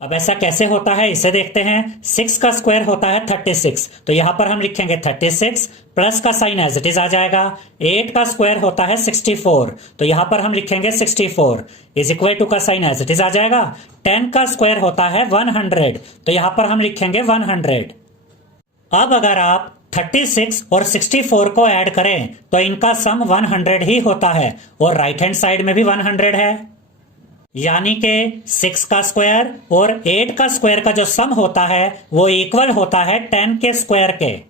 अब ऐसा कैसे होता है इसे देखते हैं। 6 का स्क्वायर होता है 36, तो यहां पर हम लिखेंगे 36, प्लस का साइन एज इट इज आ जाएगा। 8 का स्क्वायर होता है 64, तो यहां पर हम लिखेंगे 64 इज इक्वल टू का साइन एज इट इज आ जाएगा। 10 का स्क्वायर होता है 100, तो यहां पर हम लिखेंगे 100। अब अगर आप 36 और 64 को ऐड करें तो इनका सम 100 ही होता है और राइट हैंड साइड में भी 100 है, यानी कि 6 का स्क्वायर और 8 का स्क्वायर का जो सम होता है वो इक्वल होता है 10 के स्क्वायर के।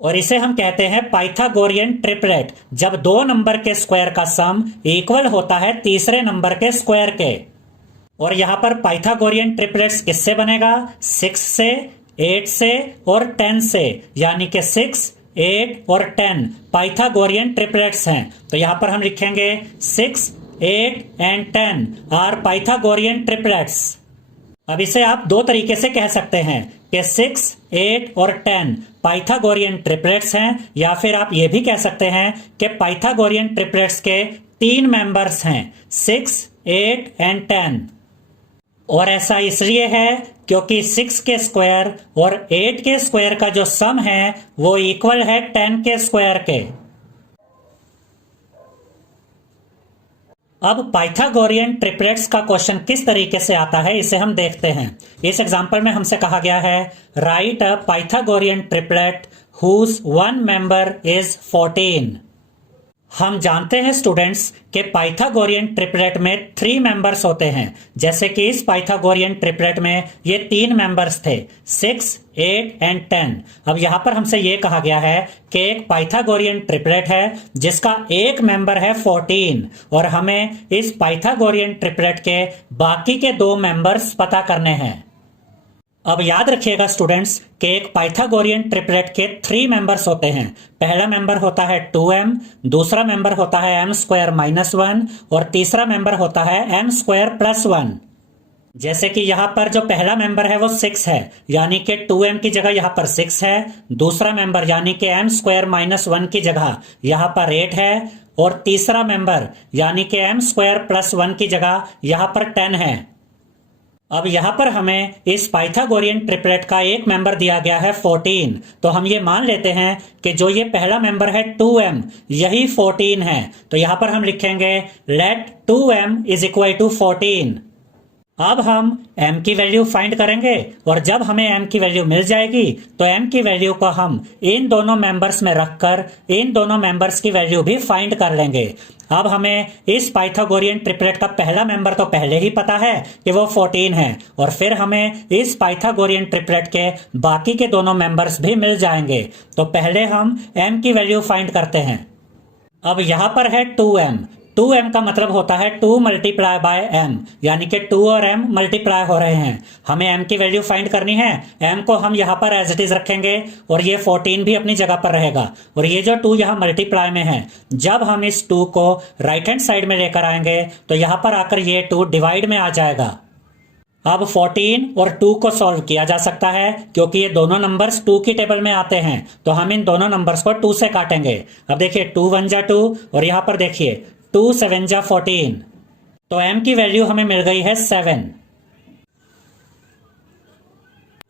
और इसे हम कहते हैं पाइथागोरियन ट्रिपलेट, जब दो नंबर के स्क्वायर का सम इक्वल होता है तीसरे नंबर के स्क्वायर के। और यहां पर पाइथागोरियन ट्रिपलेट्स किससे बनेगा? 6 से, 8 से और 10 से, यानी कि 6, 8 और 10 पाइथागोरियन ट्रिपलेट्स हैं। तो यहां पर हम लिखेंगे 6, 8 and 10 आर पाइथागोरियन ट्रिपलेट्स। अब इसे आप दो तरीके से कह सकते हैं कि 6, 8 और 10 पाइथागोरियन ट्रिपलेट्स हैं, या फिर आप ये भी कह सकते हैं कि पाइथागोरियन ट्रिपलेट्स के 3 मेंबर्स हैं, 6, 8 and 10। और ऐसा इसलिए है क्योंकि 6 के स्क्वायर और 8 के स्क्वायर का जो सम है वो इक्वल है 10 के स्क्वायर के। अब पाइथागोरियन ट्रिपलेट्स का क्वेश्चन किस तरीके से आता है इसे हम देखते हैं। इस एग्जांपल में हमसे कहा गया है write a Pythagorean triplet whose one member is 14। हम जानते हैं स्टूडेंट्स कि पाइथागोरियन ट्रिपलेट में 3 मेंबर्स होते हैं, जैसे कि इस पाइथागोरियन ट्रिपलेट में ये 3 मेंबर्स थे, 6, 8 and 10। अब यहां पर हमसे ये कहा गया है कि एक पाइथागोरियन ट्रिपलेट है जिसका एक मेंबर है 14 और हमें इस पाइथागोरियन ट्रिपलेट के बाकी के 2 मेंबर्स पता करने हैं। अब याद रखिएगा स्टूडेंट्स कि एक पाइथागोरियन ट्रिपलेट के 3 मेंबर्स होते हैं। पहला मेंबर होता है 2m, दूसरा मेंबर होता है m² - 1 और तीसरा मेंबर होता है m² + 1। जैसे कि यहां पर जो पहला मेंबर है वो 6 है, यानी कि 2m की जगह यहां पर 6 है। दूसरा मेंबर यानी कि m² - 1 की जगह यहां पर 8 है और तीसरा मेंबर यानी कि m² + 1 की जगह यहां पर 10 है। अब यहाँ पर हमें इस पाइथागोरियन ट्रिपलेट का एक मेंबर दिया गया है 14। तो हम ये मान लेते हैं कि जो ये पहला मेंबर है 2m यही 14 है। तो यहाँ पर हम लिखेंगे late 2m is equal to 14। अब हम m की वैल्यू फाइंड करेंगे और जब हमें m की वैल्यू मिल जाएगी तो m की वैल्यू को हम इन दोनों मेंबर्स में रखकर इन दोनों मेंबर्स की वैल्यू भी फाइंड कर लेंगे। अब हमें इस पाइथागोरियन ट्रिपलेट का पहला मेंबर तो पहले ही पता है कि वो 14 है और फिर हमें इस पाइथागोरियन ट्रिपलेट के बाकी के दोनों मेंबर्स भी मिल जाएंगे। तो पहले हम m की वैल्यू फाइंड करते हैं। अब यहाँ पर है 2m का मतलब होता है 2 मल्टीप्लाई बाय m, यानी कि 2 और m मल्टीप्लाई हो रहे हैं। हमें m की वैल्यू फाइंड करनी है। m को हम यहाँ पर एज इट इज रखेंगे और ये 14 भी अपनी जगह पर रहेगा और ये जो 2 यहाँ मल्टीप्लाई में है, जब हम इस 2 को राइट हैंड साइड में लेकर आएंगे तो यहाँ पर आकर ये 2 डिवाइड में आ जाएगा। अब 14 और 2 को सॉल्व किया जा सकता है क्योंकि ये दोनों नंबर्स 2 की टेबल में आते हैं। तो हम इन दोनों नंबर्स को 2 से काटेंगे। अब देखिए 2 1 जा 2 और यहाँ पर देखिए 2 7 जा 14। तो m की वैल्यू हमें मिल गई है 7।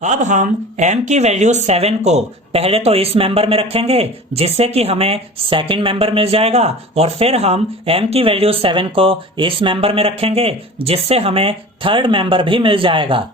अब हम m की वैल्यू 7 को पहले तो इस मेंबर में रखेंगे जिससे कि हमें सेकंड मेंबर मिल जाएगा और फिर हम m की वैल्यू 7 को इस मेंबर में रखेंगे जिससे हमें थर्ड मेंबर भी मिल जाएगा।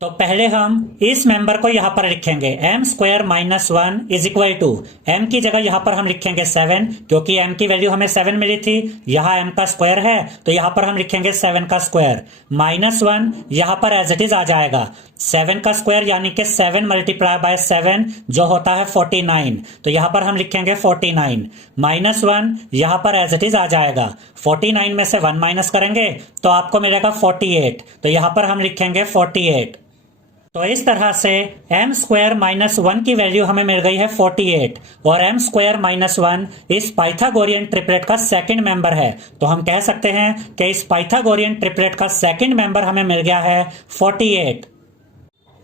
तो पहले हम इस मेंबर को यहां पर लिखेंगे m square minus 1 is equal to m की जगह यहां पर हम लिखेंगे 7 क्योंकि m की वैल्यू हमें 7 मिली थी। यहां m का स्क्वायर है तो यहां पर हम लिखेंगे 7 का स्क्वायर माइनस 1 यहां पर एज इट इज आ जाएगा। 7 का स्क्वायर यानी कि 7 मल्टीप्लाई बाय 7 जो होता है 49। तो यहां पर हम लिखेंगे 49 माइनस 1 यहां पर एज इट इज आ जाएगा। 49 में से 1 माइनस करेंगे तो आपको मिलेगा 48। तो यहां पर हम लिखेंगे 48। तो इस तरह से m स्क्वायर माइनस 1 की वैल्यू हमें मिल गई है 48 और m स्क्वायर माइनस 1 इस पाइथागोरियन ट्रिपलेट का सेकंड मेंबर है। तो हम कह सकते हैं कि इस पाइथागोरियन ट्रिपलेट का सेकंड मेंबर हमें मिल गया है 48।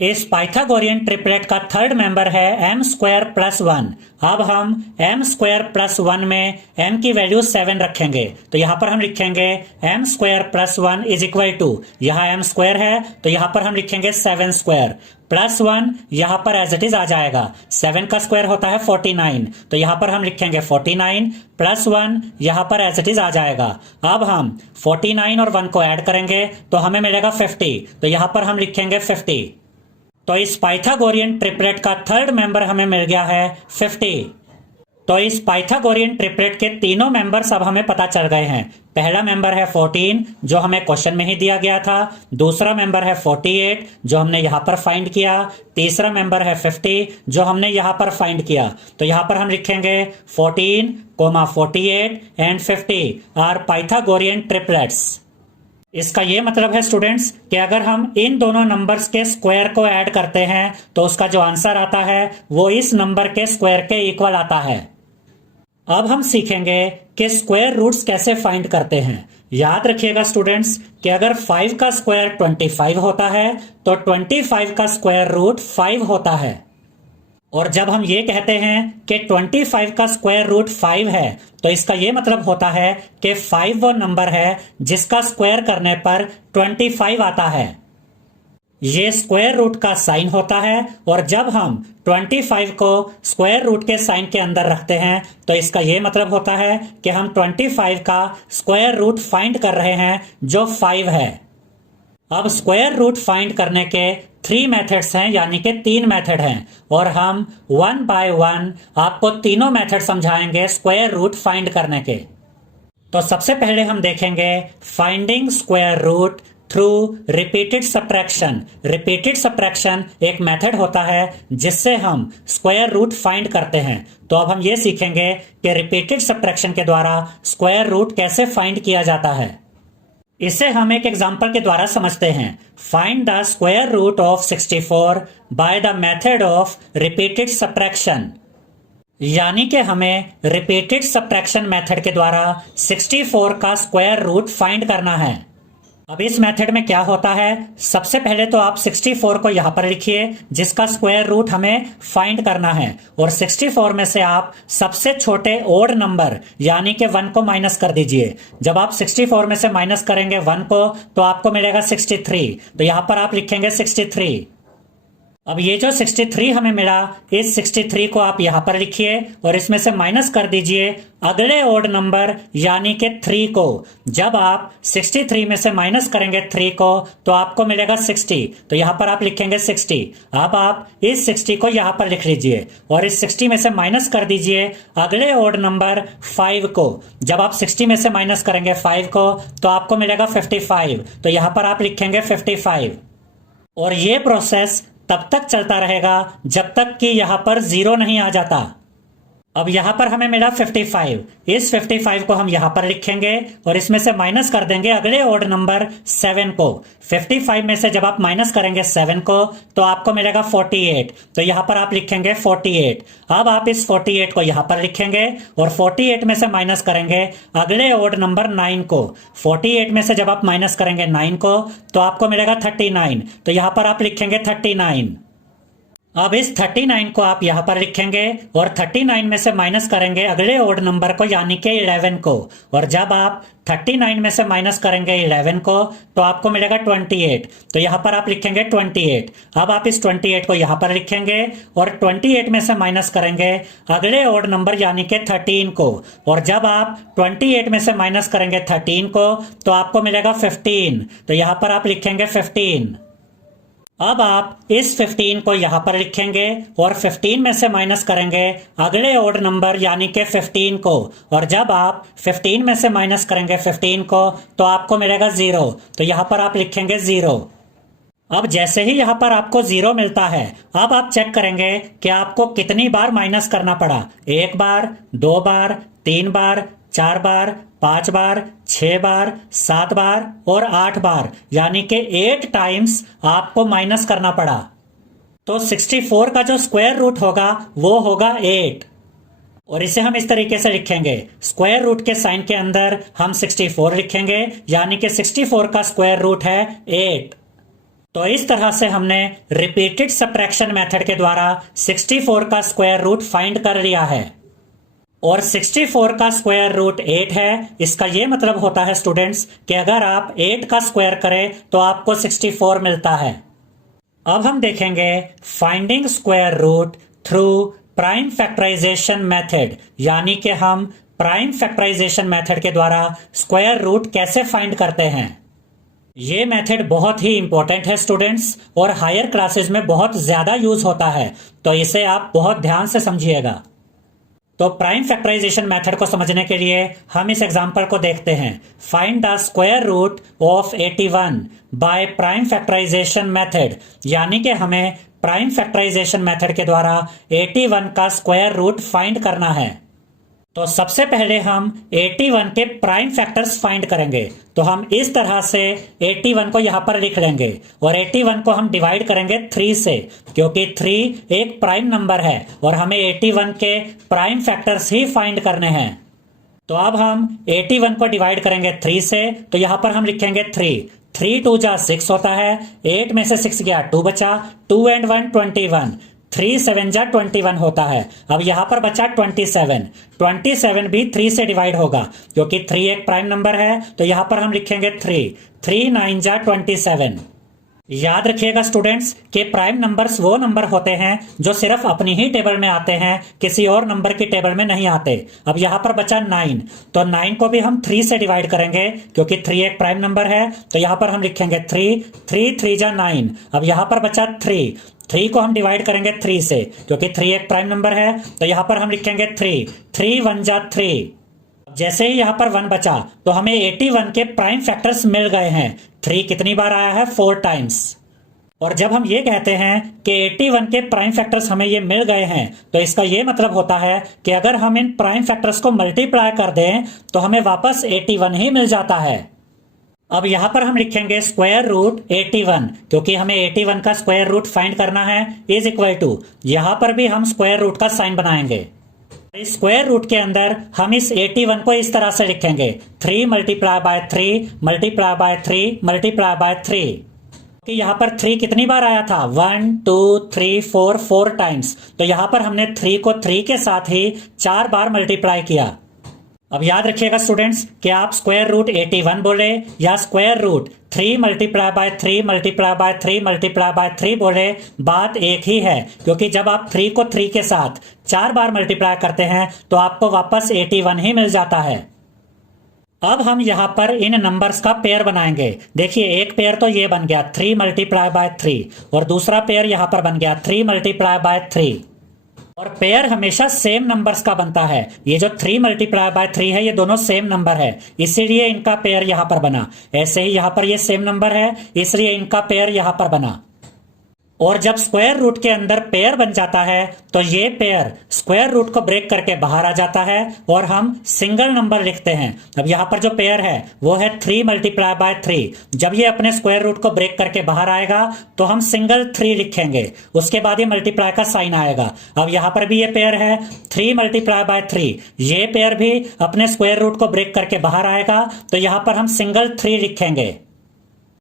इस पाइथागोरियन ट्रिपलेट का थर्ड मेंबर है m स्क्वायर प्लस 1। अब हम m स्क्वायर प्लस 1 में m की वैल्यू 7 रखेंगे। तो यहाँ पर हम लिखेंगे m square plus 1 is equal to, यहाँ m स्क्वायर है तो यहाँ पर हम लिखेंगे 7 स्क्वायर प्लस 1 यहाँ पर एज इट इज आ जाएगा। 7 का स्क्वायर होता है 49 तो यहाँ पर हम लिखेंगे 49 प्लस 1 यहाँ पर एज इट इज आ जाएगा। अब हम 49 और 1 को ऐड करेंगे तो हमें मिलेगा 50। तो यहाँ पर हम लिखेंगे 50। तो इस पाइथागोरियन ट्रिपलेट का थर्ड मेंबर हमें मिल गया है 50। तो इस पाइथागोरियन ट्रिपलेट के तीनों मेंबर्स अब हमें पता चल गए हैं। पहला मेंबर है 14 जो हमें क्वेश्चन में ही दिया गया था। दूसरा मेंबर है 48 जो हमने यहाँ पर फाइंड किया। तीसरा मेंबर है 50 जो हमने यहाँ पर फाइंड किया। तो यहाँ पर हम लिखेंगे 14, 48 एंड 50 आर पाइथागोरियन ट्रिपलेट्स। इसका ये मतलब है स्टूडेंट्स कि अगर हम इन दोनों नंबर्स के स्क्वायर को ऐड करते हैं तो उसका जो आंसर आता है वो इस नंबर के स्क्वायर के इक्वल आता है। अब हम सीखेंगे कि स्क्वायर रूट्स कैसे फाइंड करते हैं। याद रखिएगा स्टूडेंट्स कि अगर 5 का स्क्वायर 25 होता है तो 25 का स्क्वायर रूट 5 होता है। और जब हम ये कहते हैं कि 25 का स्क्वायर रूट 5 है तो इसका ये मतलब होता है कि 5 वो नंबर है जिसका स्क्वायर करने पर 25 आता है। ये स्क्वायर रूट का साइन होता है और जब हम 25 को स्क्वायर रूट के साइन के अंदर रखते हैं तो इसका ये मतलब होता है कि हम 25 का स्क्वायर रूट फाइंड कर रहे हैं जो 5 है। अब स्क्वायर रूट फाइंड करने के 3 मेथड्स हैं, यानी कि 3 मेथड हैं और हम 1 बाय 1 आपको तीनों मेथड समझाएंगे स्क्वायर रूट फाइंड करने के। तो सबसे पहले हम देखेंगे finding square root through repeated subtraction. Repeated subtraction एक मेथड होता है जिससे हम स्क्वायर रूट फाइंड करते हैं। तो अब हम ये सीखेंगे कि रिपीटेड सब्ट्रैक्शन के द्वारा स्क्वायर रूट कैसे फाइंड किया जाता है। इसे हम एक एग्जाम्पल के द्वारा समझते हैं। Find the square root of 64 by the method of repeated subtraction. यानी कि हमें रिपीटेड सब्ट्रैक्शन मेथड के द्वारा 64 का स्क्वायर रूट फाइंड करना है। अब इस मेथड में क्या होता है, सबसे पहले तो आप 64 को यहां पर लिखिए जिसका स्क्वायर रूट हमें फाइंड करना है, और 64 में से आप सबसे छोटे ओड नंबर यानी कि 1 को माइनस कर दीजिए। जब आप 64 में से माइनस करेंगे 1 को तो आपको मिलेगा 63, तो यहां पर आप लिखेंगे 63। अब ये जो 63 हमें मिला, इस 63 को आप यहां पर लिखिए और इसमें से माइनस कर दीजिए अगले ओड नंबर यानी कि 3 को। जब आप 63 में से माइनस करेंगे 3 को तो आपको मिलेगा 60, तो यहां पर आप लिखेंगे 60। अब आप इस 60 को यहां पर लिख लीजिए और इस 60 में से माइनस कर दीजिए अगले ओड नंबर 5 को। जब आप 60 में से माइनस करेंगे 5 को तो आपको मिलेगा 55, तो यहां पर आप लिखेंगे 55। और ये प्रोसेस तब तक चलता रहेगा जब तक कि यहां पर 0 नहीं आ जाता। अब यहां पर हमें मिला 55, इस 55 को हम यहां पर लिखेंगे और इसमें से माइनस कर देंगे अगले ओड नंबर 7 को। 55 में से जब आप माइनस करेंगे 7 को तो आपको मिलेगा 48, तो यहां पर आप लिखेंगे 48। अब आप इस 48 को यहां पर लिखेंगे और 48 में से माइनस करेंगे अगले ओड नंबर 9 को। 48 में से जब आप माइनस करेंगे 9 को तो आपको मिलेगा 39, तो यहां पर आप लिखेंगे 39। अब इस 39 को आप यहां पर लिखेंगे और 39 में से माइनस करेंगे अगले ओड नंबर को यानी कि 11 को, और जब आप 39 में से माइनस करेंगे 11 को तो आपको मिलेगा 28, तो यहां पर आप लिखेंगे 28। अब आप इस 28 को यहां पर लिखेंगे और 28 में से माइनस करेंगे अगले ओड नंबर यानी कि 13 को, और जब आप 28 में से माइनस करेंगे 13 को तो आपको मिलेगा 15, तो यहां पर आप लिखेंगे 15। अब आप इस 15 को यहां पर लिखेंगे और 15 में से माइनस करेंगे अगले ओड नंबर यानी कि 15 को, और जब आप 15 में से माइनस करेंगे 15 को तो आपको मिलेगा 0, तो यहां पर आप लिखेंगे 0। अब जैसे ही यहां पर आपको 0 मिलता है, अब आप चेक करेंगे कि आपको कितनी बार माइनस करना पड़ा। 1 बार, 2 बार, 3 बार, 4 बार, 5 बार, 6 बार, 7 बार और 8 बार, यानी कि 8 टाइम्स आपको माइनस करना पड़ा। तो 64 का जो स्क्वायर रूट होगा वो होगा 8, और इसे हम इस तरीके से लिखेंगे, स्क्वायर रूट के साइन के अंदर हम 64 लिखेंगे, यानी कि 64 का स्क्वायर रूट है 8। तो इस तरह से हमने रिपीटेड सब्ट्रैक्शन मेथड के द्वारा 64 का स्क्वायर रूट फाइंड कर लिया है। और 64 का स्क्वायर रूट 8 है। इसका यह मतलब होता है स्टूडेंट्स कि अगर आप 8 का स्क्वायर करें तो आपको 64 मिलता है। अब हम देखेंगे finding square root through prime factorization method, यानी कि हम प्राइम फैक्टराइजेशन मेथड के द्वारा स्क्वायर रूट कैसे फाइंड करते हैं। ये मेथड बहुत ही इंपॉर्टेंट है स्टूडेंट्स, और हायर क्लासेस में बहुत ज्यादा यूज होता है, तो इसे आप बहुत ध्यान से समझिएगा। तो प्राइम फैक्टराइजेशन मेथड को समझने के लिए हम इस एग्जांपल को देखते हैं। Find the square root of 81 by prime factorization method, यानी कि हमें प्राइम फैक्टराइजेशन मेथड के द्वारा 81 का स्क्वायर रूट फाइंड करना है। तो सबसे पहले हम 81 के प्राइम फैक्टर्स फाइंड करेंगे। तो हम इस तरह से 81 को यहां पर लिख लेंगे और 81 को हम डिवाइड करेंगे 3 से, क्योंकि 3 एक प्राइम नंबर है और हमें 81 के प्राइम फैक्टर्स ही फाइंड करने हैं। तो अब हम 81 को डिवाइड करेंगे 3 से, तो यहां पर हम लिखेंगे 3 2 जा 6 होता है, 8 में से 6 गया 2 बचा, 2 and 1 21, 3 7 जा 21 होता है। अब यहां पर बचा 27 भी 3 से डिवाइड होगा, क्योंकि 3 एक प्राइम नंबर है, तो यहां पर हम लिखेंगे 3 9 जा 27। याद रखिएगा स्टूडेंट्स कि प्राइम नंबर्स वो नंबर होते हैं जो सिर्फ अपनी ही टेबल में आते हैं, किसी और नंबर की टेबल में नहीं आते। अब यहां पर बचा 9, तो 9 को भी हम 3 से डिवाइड करेंगे, क्योंकि 3 एक प्राइम नंबर है, तो यहां पर हम लिखेंगे 3 जा 9। अब यहां पर बचा 3 को हम डिवाइड करेंगे 3 से, क्योंकि 3 एक प्राइम नंबर है, तो यहां पर हम लिखेंगे 3 1 जा 3। जैसे ही यहां पर 1 बचा तो हमें 81 के प्राइम फैक्टर्स मिल गए हैं। 3 कितनी बार आया है? 4 टाइम्स। और जब हम ये कहते हैं कि 81 के प्राइम फैक्टर्स हमें ये मिल गए हैं, तो इसका ये मतलब होता है कि अगर हम इन प्राइम फैक्टर्स को मल्टीप्लाई कर दें तो हमें वापस 81 ही मिल जाता है। अब यहां पर हम लिखेंगे स्क्वायर रूट 81, क्योंकि हमें 81 का स्क्वायर रूट फाइंड करना है, इज इक्वल टू, यहां पर भी हम स्क्वायर रूट का साइन बनाएंगे। स्क्वायर रूट के अंदर हम इस 81 को इस तरह से लिखेंगे 3 multiply by 3 multiply by 3 multiply by 3। कि यहाँ पर 3 कितनी बार आया था 1 2 3 4 टाइम्स, तो यहाँ पर हमने 3 को 3 के साथ ही 4 बार मल्टीप्लाई किया। अब याद रखिएगा स्टूडेंट्स कि आप स्क्वायर रूट 81 बोले या square root 3 multiply by 3 multiply by 3 multiply by 3 बोले, बात एक ही है, क्योंकि जब आप 3 को 3 के साथ 4 बार मल्टीप्लाई करते हैं तो आपको वापस 81 ही मिल जाता है। अब हम यहाँ पर इन नंबर्स का पेयर बनाएंगे। देखिए एक पेयर तो ये बन गया 3 मल्टीप्लाई बाय 3 और दूसरा पेयर यहाँ पर बन गया 3 मल्टीप्लाई बाय 3। और पेयर हमेशा सेम नंबर्स का बनता है। ये जो 3 मल्टीप्लाई बाय 3 है ये दोनों सेम नंबर है, इसीलिए इनका पेयर यहाँ पर बना। ऐसे ही यहाँ पर ये सेम नंबर है, इसलिए इनका पेयर यहाँ पर बना। और जब स्क्वायर रूट के अंदर पेयर बन जाता है तो ये पेयर स्क्वायर रूट को ब्रेक करके बाहर आ जाता है और हम सिंगल नंबर लिखते हैं। अब यहाँ पर जो पेयर है वो है 3 मल्टीप्लाई बाय 3। जब ये अपने स्क्वायर रूट को ब्रेक करके बाहर आएगा तो हम सिंगल 3 लिखेंगे, उसके बाद ये मल्टीप्लाई का साइन आएगा। अब यहाँ पर भी ये पेयर है 3 मल्टीप्लाई बाय 3, ये पेयर भी अपने स्क्वायर रूट को ब्रेक करके बाहर आएगा, तो यहाँ पर हम सिंगल 3 लिखेंगे।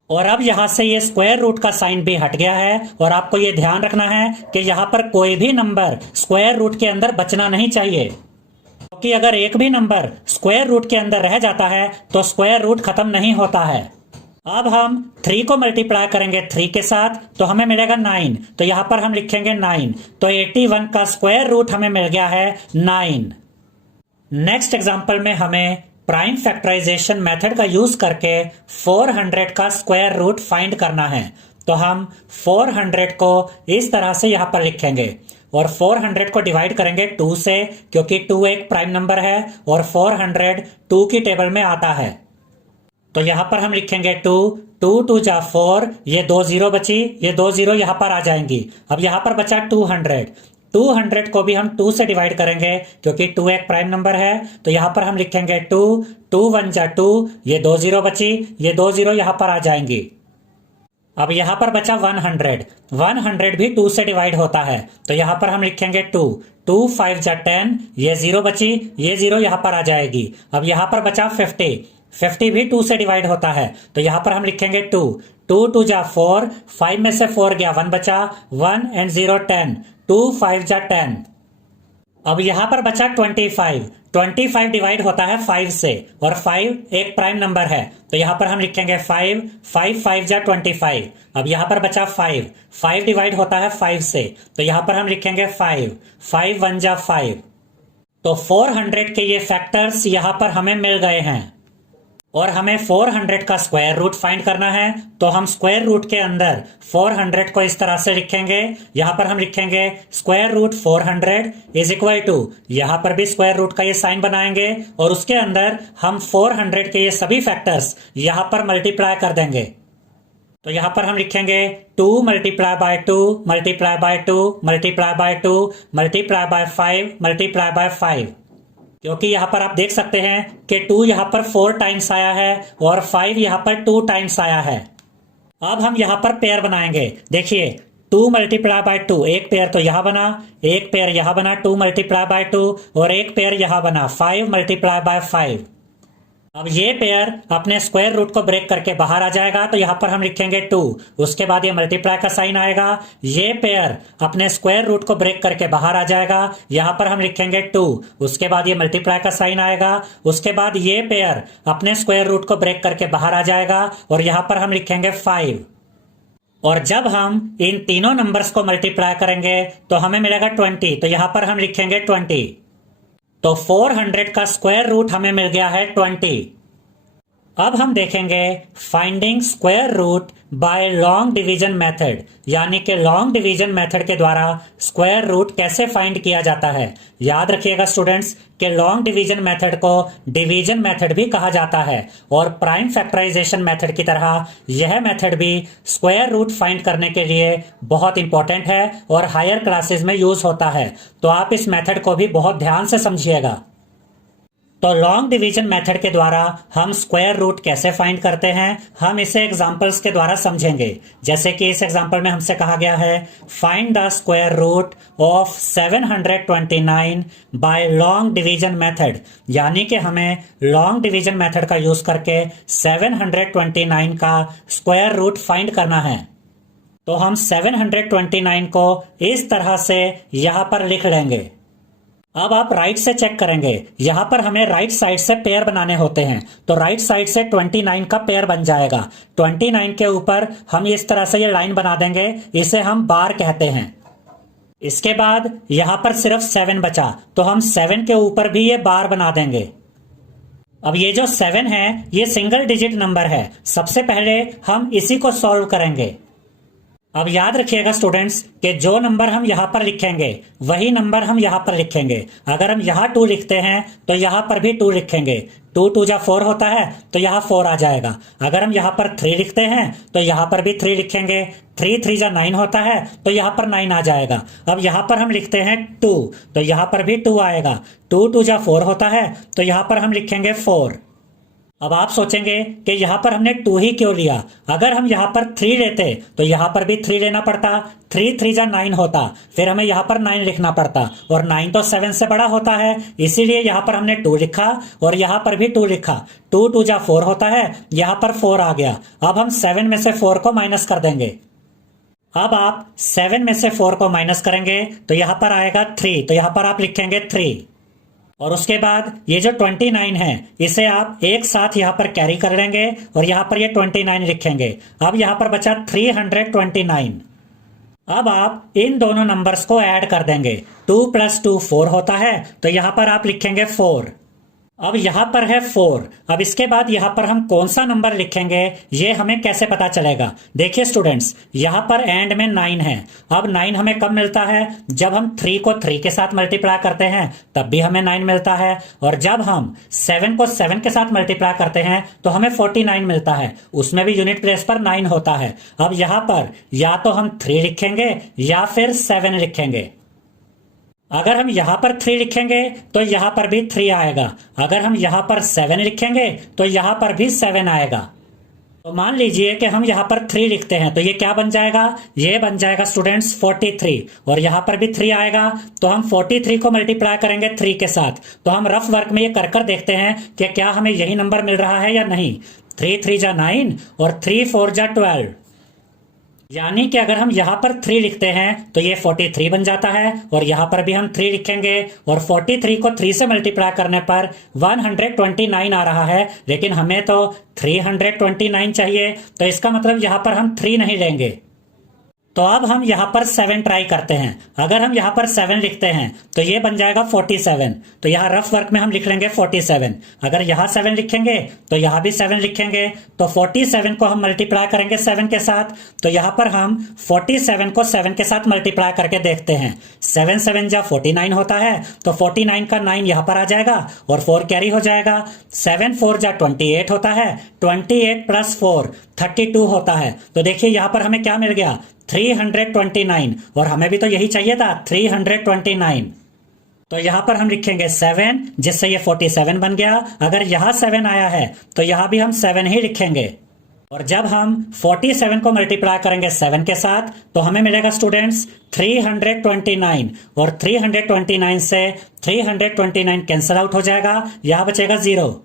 और अब यहां से ये स्क्वायर रूट का साइन भी हट गया है और आपको ये ध्यान रखना है कि यहां पर कोई भी नंबर स्क्वायर रूट के अंदर बचना नहीं चाहिए, क्योंकि अगर एक भी नंबर स्क्वायर रूट के अंदर रह जाता है तो स्क्वायर रूट खत्म नहीं होता है। अब हम 3 को मल्टीप्लाई करेंगे 3 के साथ तो हमें मिलेगा 9, तो यहां पर हम लिखेंगे 9, तो 81 का स्क्वायर रूट हमें मिल गया है 9। नेक्स्ट एग्जाम्पल में हमें प्राइम फैक्टराइजेशन मेथड का यूज करके 400 का स्क्वायर रूट फाइंड करना है। तो हम 400 को इस तरह से यहां पर लिखेंगे और 400 को डिवाइड करेंगे 2 से, क्योंकि 2 एक प्राइम नंबर है और 400 2 की टेबल में आता है। तो यहां पर हम लिखेंगे 2 2 जा 4, ये 2 0 बची, ये 2 0 यहां पर आ जाएंगी। अब यहां पर बचा 200 को भी हम 2 से डिवाइड करेंगे, क्योंकि 2 एक प्राइम नंबर है। तो यहां पर हम लिखेंगे 2 1 जा 2, ये 2 0 बची, ये 2 0 यहां पर आ जाएंगी। अब यहां पर बचा 100 भी 2 से डिवाइड होता है, तो यहां पर हम लिखेंगे 2 5 जा 10, ये 0 बची, ये 0 यहां पर आ जाएगी। अब यहां पर बचा 50 भी 2 से डिवाइड होता है, तो यहां पर हम लिखेंगे 2 2 जा 4, 5 में से 4 गया, 1 बचा, 1 एंड 0 10, 2 5 जा 10। अब यहां पर बचा 25 डिवाइड होता है 5 से, और 5 एक प्राइम नंबर है, तो यहां पर हम लिखेंगे 5 5 जा 25। अब यहां पर बचा 5 डिवाइड होता है 5 से, तो यहां पर हम लिखेंगे 5 1 जा 5। तो 400 के ये फैक्टर्स यहां पर हमें मिल गए हैं और हमें 400 का स्क्वायर रूट फाइंड करना है। तो हम स्क्वायर रूट के अंदर 400 को इस तरह से लिखेंगे। यहां पर हम लिखेंगे square root 400 is equal to, यहां पर भी स्क्वायर रूट का ये साइन बनाएंगे और उसके अंदर हम 400 के ये सभी फैक्टर्स यहां पर मल्टीप्लाई कर देंगे। तो यहां पर हम लिखेंगे 2 multiply by 2 multiply by 2 multiply by 2 multiply by 5 multiply by 5, क्योंकि यहां पर आप देख सकते हैं कि 2 यहां पर 4 टाइम्स आया है और 5 यहां पर 2 टाइम्स आया है। अब हम यहां पर पेयर बनाएंगे। देखिए 2 मल्टीप्लाई बाय 2, एक पेयर तो यहां बना, एक पेयर यहां बना 2 मल्टीप्लाई बाय 2, और एक पेयर यहां बना 5 मल्टीप्लाई बाय 5। अब ये पेयर अपने स्क्वायर रूट को ब्रेक करके बाहर आ जाएगा, तो यहां पर हम लिखेंगे 2, उसके बाद ये मल्टीप्लाई का साइन आएगा। ये पेयर अपने स्क्वायर रूट को ब्रेक करके बाहर आ जाएगा, यहां पर हम लिखेंगे 2, उसके बाद ये मल्टीप्लाई का साइन आएगा। उसके बाद ये पेयर अपने स्क्वायर रूट को ब्रेक करके बाहर आ जाएगा और यहां पर हम लिखेंगे 5। और जब हम इन तीनों नंबर्स को मल्टीप्लाई करेंगे तो हमें मिलेगा 20, तो यहां पर हम लिखेंगे 20। तो 400 का स्क्वायर रूट हमें मिल गया है 20। अब हम देखेंगे finding square root by long division method, यानी कि लॉन्ग डिवीजन मेथड के द्वारा स्क्वायर रूट कैसे फाइंड किया जाता है। याद रखिएगा स्टूडेंट्स कि लॉन्ग डिवीजन मेथड को डिवीजन मेथड भी कहा जाता है और प्राइम फैक्टराइजेशन मेथड की तरह यह मेथड भी स्क्वायर रूट फाइंड करने के लिए बहुत इंपॉर्टेंट है और हायर क्लासेस में यूज होता है। तो आप इस मेथड को भी बहुत ध्यान से समझिएगा। तो लॉन्ग डिवीजन मेथड के द्वारा हम स्क्वायर रूट कैसे फाइंड करते हैं, हम इसे एग्जांपल्स के द्वारा समझेंगे। जैसे कि इस एग्जांपल में हमसे कहा गया है find the square root of 729 by long division method, यानी कि हमें लॉन्ग डिवीजन मेथड का यूज करके 729 का स्क्वायर रूट फाइंड करना है। तो हम 729 को इस तरह से यहां पर लिख लेंगे। अब आप राइट से चेक करेंगे, यहां पर हमें राइट साइड से पेयर बनाने होते हैं, तो राइट साइड से 29 का पेयर बन जाएगा। 29 के ऊपर हम इस तरह से ये लाइन बना देंगे, इसे हम बार कहते हैं। इसके बाद यहां पर सिर्फ 7 बचा, तो हम 7 के ऊपर भी ये बार बना देंगे। अब ये जो 7 है ये सिंगल डिजिट नंबर है, सबसे पहले हम इसी को सॉल्व करेंगे। अब याद रखिएगा स्टूडेंट्स कि जो नंबर हम यहां पर लिखेंगे वही नंबर हम यहां पर लिखेंगे। अगर हम यहां 2 लिखते हैं तो यहां पर भी 2 लिखेंगे। 2 2 जा 4 होता है तो यहां 4 आ जाएगा। अगर हम यहां पर 3 लिखते हैं तो यहां पर भी 3 लिखेंगे। 3 3 जा 9 होता है तो यहां पर 9 आ जाएगा। अब यहां पर हम लिखते हैं 2 तो यहां पर भी 2 आएगा। 2 2 जा 4 होता है तो यहां पर हम लिखेंगे 4। अब आप सोचेंगे कि यहां पर हमने 2 ही क्यों लिया, अगर हम यहां पर 3 लेते तो यहां पर भी 3 लेना पड़ता। 3 3 जा 9 होता, फिर हमें यहां पर 9 लिखना पड़ता और 9 तो 7 से बड़ा होता है, इसीलिए यहां पर हमने 2 लिखा और यहां पर भी 2 लिखा। 2 2 जा 4 होता है, यहां पर 4 आ गया। अब हम 7 में से 4 को माइनस कर देंगे। अब आप 7 में से 4 को माइनस करेंगे तो यहां पर आएगा 3, तो यहां पर आप लिखेंगे 3। और उसके बाद ये जो 29 है इसे आप एक साथ यहां पर कैरी कर लेंगे और यहां पर ये 29 लिखेंगे। अब यहां पर बचा 329। अब आप इन दोनों नंबर्स को ऐड कर देंगे। 2 + 2 4 होता है, तो यहां पर आप लिखेंगे 4। अब यहां पर है 4। अब इसके बाद यहां पर हम कौन सा नंबर लिखेंगे ये हमें कैसे पता चलेगा। देखिए स्टूडेंट्स, यहां पर एंड में 9 है। अब 9 हमें कब मिलता है, जब हम 3 को 3 के साथ मल्टीप्लाई करते हैं तब भी हमें 9 मिलता है, और जब हम 7 को 7 के साथ मल्टीप्लाई करते हैं तो हमें 49 मिलता है, उसमें भी यूनिट प्लेस पर 9 होता है। अब यहां पर या तो हम 3 लिखेंगे या फिर 7 लिखेंगे। अगर हम यहां पर 3 लिखेंगे तो यहां पर भी 3 आएगा। अगर हम यहां पर 7 लिखेंगे तो यहां पर भी 7 आएगा। तो मान लीजिए कि हम यहां पर 3 लिखते हैं तो ये क्या बन जाएगा, ये बन जाएगा स्टूडेंट्स 43, और यहां पर भी 3 आएगा। तो हम 43 को मल्टीप्लाई करेंगे 3 के साथ। तो हम रफ वर्क में ये कर देखते हैं कि क्या हमें यही नंबर मिल रहा है या नहीं। 3 3 जा 9 और 3 4 जा 12, यानी कि अगर हम यहां पर 3 लिखते हैं तो ये 43 बन जाता है, और यहां पर भी हम 3 लिखेंगे और 43 को 3 से मल्टीप्लाई करने पर 129 आ रहा है, लेकिन हमें तो 329 चाहिए, तो इसका मतलब यहां पर हम 3 नहीं लेंगे। तो अब हम यहां पर 7 ट्राई करते हैं। अगर हम यहां पर 7 लिखते हैं तो ये बन जाएगा 47, तो यहां रफ वर्क में हम लिख लेंगे 47। अगर यहां 7 लिखेंगे तो यहां भी 7 लिखेंगे, तो 47 को हम मल्टीप्लाई करेंगे 7 के साथ। तो यहां पर हम 47 को 7 के साथ मल्टीप्लाई करके देखते हैं। 7 7 जा 49 होता है, तो 49 का 9 यहां पर आ जाएगा और 4 कैरी हो जाएगा। 7 4 जा 28 होता है, 28 + 4 32 होता है। तो देखिए यहां पर हमें क्या मिल गया, 329, और हमें भी तो यही चाहिए था 329। तो यहां पर हम लिखेंगे 7, जिससे ये 47 बन गया। अगर यहां 7 आया है तो यहां भी हम 7 ही लिखेंगे, और जब हम 47 को मल्टीप्लाई करेंगे 7 के साथ तो हमें मिलेगा स्टूडेंट्स 329, और 329 से 329 कैंसिल आउट हो जाएगा, यहां बचेगा 0।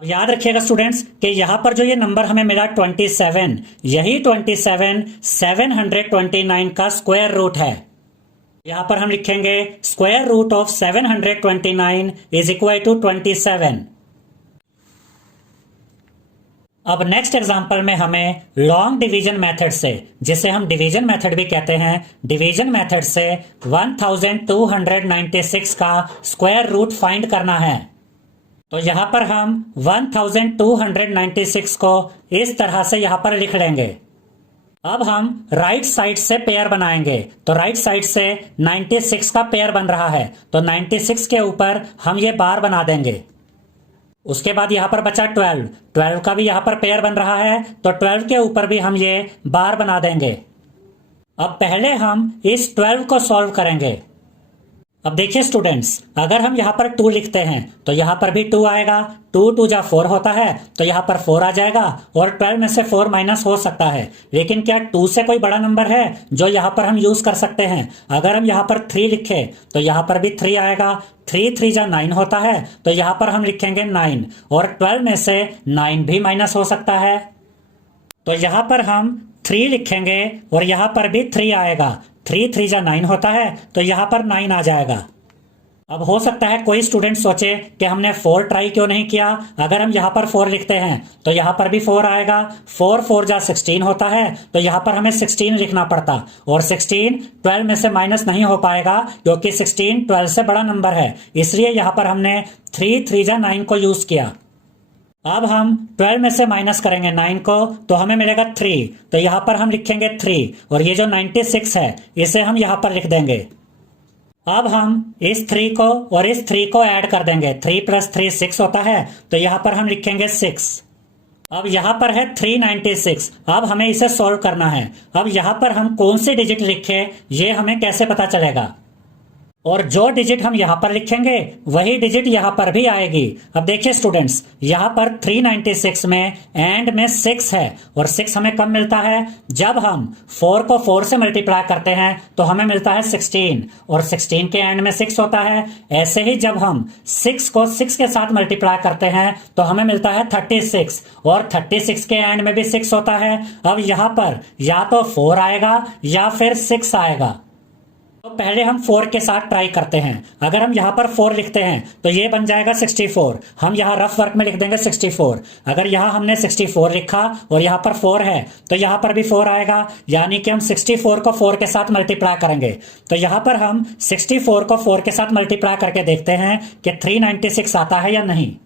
याद रखिएगा स्टूडेंट्स कि यहां पर जो ये नंबर हमें मिला 27, यही 27 729 का स्क्वायर रूट है। यहां पर हम लिखेंगे square root of 729 is equal to 27। अब नेक्स्ट एग्जांपल में हमें लॉन्ग डिवीजन मेथड से, जिसे हम डिवीजन मेथड भी कहते हैं, डिवीजन मेथड से 1296 का स्क्वायर रूट फाइंड करना है। तो यहां पर हम 1296 को इस तरह से यहां पर लिख लेंगे। अब हम राइट साइड से पेयर बनाएंगे, तो राइट साइड से 96 का पेयर बन रहा है, तो 96 के ऊपर हम ये बार बना देंगे। उसके बाद यहां पर बचा 12 का भी यहां पर पेयर बन रहा है, तो 12 के ऊपर भी हम ये बार बना देंगे। अब पहले हम इस 12 को सॉल्व करेंगे। अब देखिए स्टूडेंट्स, अगर हम यहाँ पर 2 लिखते हैं तो यहाँ पर भी 2 आएगा। 2 2 जा 4 होता है तो यहाँ पर 4 आ जाएगा और 12 में से 4 माइनस हो सकता है, लेकिन क्या 2 से कोई बड़ा नंबर है जो यहाँ पर हम यूज कर सकते हैं? अगर हम यहाँ पर 3 लिखे तो यहाँ पर भी 3 आएगा। 3 3 जा 9 होता है तो यहाँ पर हम लिखेंगे 9 और 12 में से 9 भी माइनस हो सकता है, तो यहाँ पर हम 3 लिखेंगे और यहाँ पर भी 3 आएगा। 3 3 जा 9 होता है तो यहाँ पर 9 आ जाएगा। अब हो सकता है कोई स्टूडेंट सोचे कि हमने 4 ट्राई क्यों नहीं किया। अगर हम यहाँ पर 4 लिखते हैं तो यहाँ पर भी 4 आएगा। 4 4 जा 16 होता है तो यहाँ पर हमें 16 लिखना पड़ता, और 16 12 में से माइनस नहीं हो पाएगा क्योंकि 16 12 से बड़ा नंबर है, इसलिए यहाँ पर हमने 3 3 जा 9 को यूज किया। अब हम 12 में से माइनस करेंगे 9 को तो हमें मिलेगा 3, तो यहाँ पर हम लिखेंगे 3 और ये जो 96 है इसे हम यहाँ पर लिख देंगे। अब हम इस 3 को और इस 3 को ऐड कर देंगे। 3 + 3 6 होता है तो यहाँ पर हम लिखेंगे 6। अब यहाँ पर है 396। अब हमें इसे सॉल्व करना है। अब यहाँ पर हम कौन सी डिजिट लिखे ये हमें कैसे पता चलेगा? और जो डिजिट हम यहाँ पर लिखेंगे वही डिजिट यहाँ पर भी आएगी। अब देखिए स्टूडेंट्स, यहाँ पर 396 में एंड में 6 है और 6 हमें कब मिलता है? जब हम 4 को 4 से मल्टीप्लाई करते हैं तो हमें मिलता है 16 और 16 के एंड में 6 होता है। ऐसे ही जब हम 6 को 6 के साथ मल्टीप्लाई करते हैं तो हमें मिलता है 36 और 36 के एंड में भी 6 होता है। अब यहाँ पर या तो 4 आएगा या फिर 6 आएगा। तो पहले हम 4 के साथ ट्राई करते हैं। अगर हम यहाँ पर 4 लिखते हैं तो ये बन जाएगा 64। हम यहाँ रफ वर्क में लिख देंगे 64। अगर यहाँ हमने 64 लिखा और यहाँ पर 4 है तो यहाँ पर भी 4 आएगा, यानी कि हम 64 को 4 के साथ मल्टीप्लाई करेंगे। तो यहाँ पर हम 64 को 4 के साथ मल्टीप्लाई करके देखते हैं कि 396 आता है या नहीं।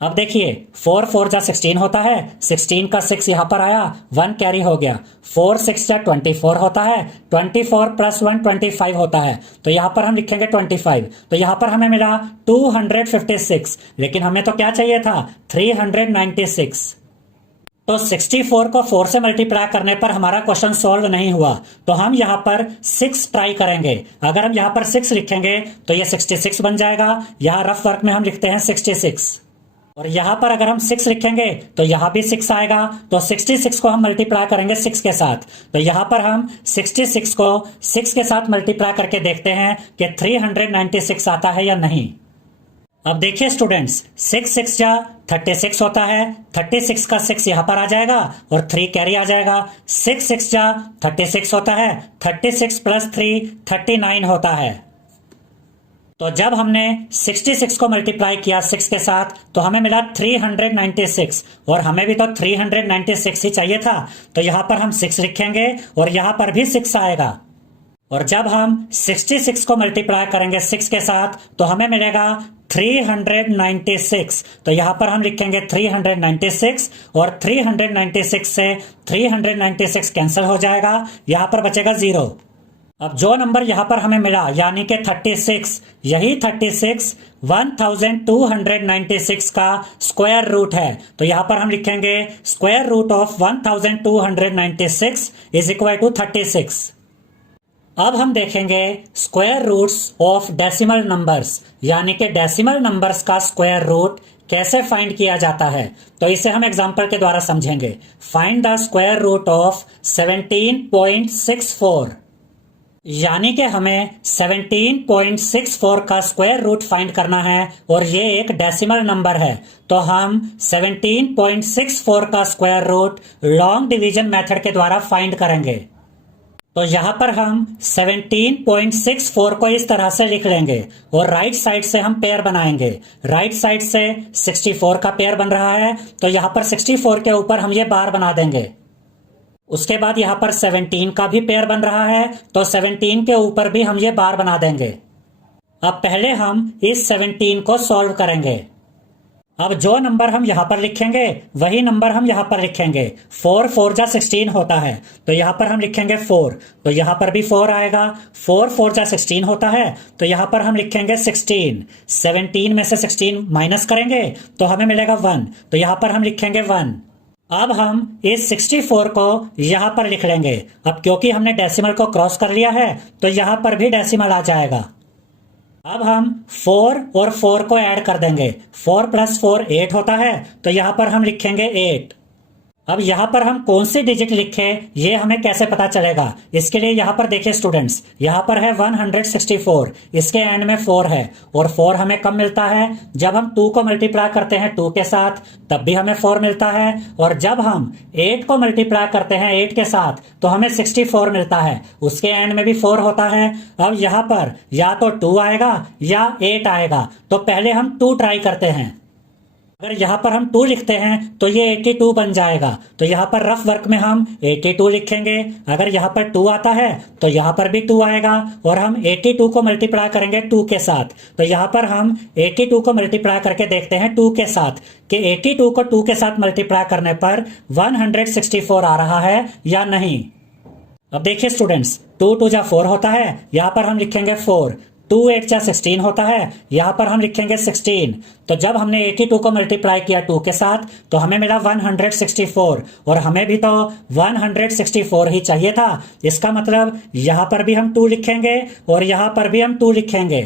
अब देखिए 4 4 जा 16 होता है, 16 का 6 यहाँ पर आया, 1 कैरी हो गया। 4 6 जा 24 होता है, 24 + 1 25 होता है, तो यहाँ पर हम लिखेंगे 25। तो यहाँ पर हमें मिला 256, लेकिन हमें तो क्या चाहिए था? 396। तो 64 को 4 से मल्टीप्लाई करने पर हमारा क्वेश्चन सॉल्व नहीं हुआ, तो हम यहाँ पर 6 ट्राई करेंगे। अगर हम यहाँ पर 6 लिखेंगे तो ये 66 बन जाएगा। यहाँ रफ वर्क में हम लिखते हैं 66, और यहाँ पर अगर हम 6 लिखेंगे तो यहाँ भी 6 आएगा। तो 66 को हम मल्टीप्लाई करेंगे 6 के साथ, तो यहाँ पर हम 66 को 6 के साथ मल्टीप्लाई करके देखते हैं कि 396 आता है या नहीं। अब देखिए स्टूडेंट्स, 6 6 जा 36 होता है, 36 का 6 यहाँ पर आ जाएगा और 3 कैरी आ जाएगा। 6 6 जा 36 होता है, 36 + 3 39 होता है। तो जब हमने 66 को मल्टीप्लाई किया 6 के साथ तो हमें मिला 396, और हमें भी तो 396 ही चाहिए था, तो यहाँ पर हम 6 लिखेंगे और यहाँ पर भी 6 आएगा। और जब हम 66 को मल्टीप्लाई करेंगे 6 के साथ तो हमें मिलेगा 396, तो यहाँ पर हम लिखेंगे 396 और 396 से 396 कैंसिल हो जाएगा, यहाँ पर बचेगा 0। अब जो नंबर यहाँ पर हमें मिला यानी कि 36, यही 36 1296 का स्क्वायर रूट है, तो यहाँ पर हम लिखेंगे square root of 1296 is equal to 36। अब हम देखेंगे square roots of decimal numbers, यानी कि डेसिमल नंबर्स का स्क्वायर रूट कैसे फाइंड किया जाता है, तो इसे हम एग्जांपल के द्वारा समझेंगे। Find the square root of 17.64, यानी कि हमें 17.64 का स्क्वायर रूट फाइंड करना है और ये एक डेसिमल नंबर है, तो हम 17.64 का square root long division method के द्वारा फाइंड करेंगे। तो यहाँ पर हम 17.64 को इस तरह से लिख लेंगे और राइट साइड से हम पेयर बनाएंगे। राइट साइड से 64 का पेयर बन रहा है, तो यहाँ पर 64 के ऊपर हम ये बार बना देंगे। उसके बाद यहाँ पर 17 का भी पेयर बन रहा है, तो 17 के ऊपर भी हम ये बार बना देंगे। अब पहले हम इस 17 को सॉल्व करेंगे। अब जो नंबर हम यहाँ पर लिखेंगे वही नंबर हम यहाँ पर लिखेंगे। 4 4 जा 16 होता है, तो यहाँ पर हम लिखेंगे 4, तो यहाँ पर भी 4 आएगा। 4 4 जा 16 होता है, तो यहाँ पर हम लिखेंगे 16। 17 में से 16 माइनस करेंगे तो हमें मिलेगा 1, तो यहाँ पर हम लिखेंगे 1। अब हम इस 64 को यहाँ पर लिख लेंगे। अब क्योंकि हमने डेसिमल को क्रॉस कर लिया है तो यहाँ पर भी डेसिमल आ जाएगा। अब हम 4 और 4 को ऐड कर देंगे। 4 + 4 8 होता है, तो यहां पर हम लिखेंगे 8। अब यहां पर हम कौन सी डिजिट लिखें ये हमें कैसे पता चलेगा? इसके लिए यहां पर देखिए स्टूडेंट्स, यहां पर है 164, इसके एंड में 4 है, और 4 हमें कब मिलता है? जब हम 2 को मल्टीप्लाई करते हैं 2 के साथ, तब भी हमें 4 मिलता है। और जब हम 8 को मल्टीप्लाई करते हैं 8 के साथ, तो हमें 64 मिलता है, उसके एंड में भी 4 होता है। अब यहां पर या तो 2 आएगा या 8 आएगा, तो पहले हम 2 ट्राई करते हैं। अगर यहां पर हम 2 लिखते हैं तो ये 82 बन जाएगा, तो यहां पर रफ वर्क में हम 82 लिखेंगे। अगर यहां पर 2 आता है तो यहां पर भी 2 आएगा, और हम 82 को मल्टीप्लाई करेंगे 2 के साथ, तो यहां पर हम 82 को मल्टीप्लाई करके देखते हैं 2 के साथ कि 82 को 2 के साथ मल्टीप्लाई करने पर 164 आ रहा है या नहीं। अब देखिए स्टूडेंट्स, 2 2 जा 4 होता है, यहां पर हम लिखेंगे 4। 2 8 जा 16 होता है, यहां पर हम लिखेंगे 16। तो जब हमने 82 को मल्टीप्लाई किया 2 के साथ, तो हमें मिला 164, और हमें भी तो 164 ही चाहिए था। इसका मतलब यहां पर भी हम 2 लिखेंगे और यहां पर भी हम 2 लिखेंगे।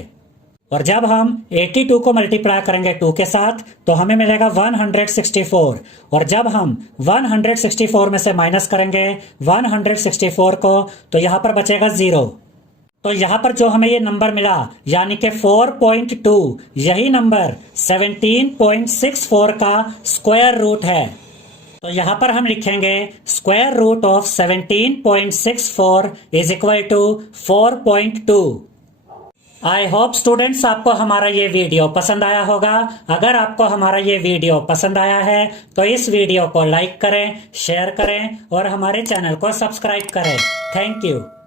और जब हम 82 को मल्टीप्लाई करेंगे 2 के साथ, तो हमें मिलेगा 164, और जब हम 164 में से माइनस करेंगे 164 को, तो यहां पर बचेगा 0। तो यहां पर जो हमें ये नंबर मिला यानी कि 4.2, यही नंबर 17.64 का स्क्वायर रूट है। तो यहां पर हम लिखेंगे square root of 17.64 is equal to 4.2। I hope students आपको हमारा ये वीडियो पसंद आया होगा। अगर आपको हमारा ये वीडियो पसंद आया है तो इस वीडियो को लाइक करें, शेयर करें और हमारे चैनल को सब्सक्राइब करें। Thank you.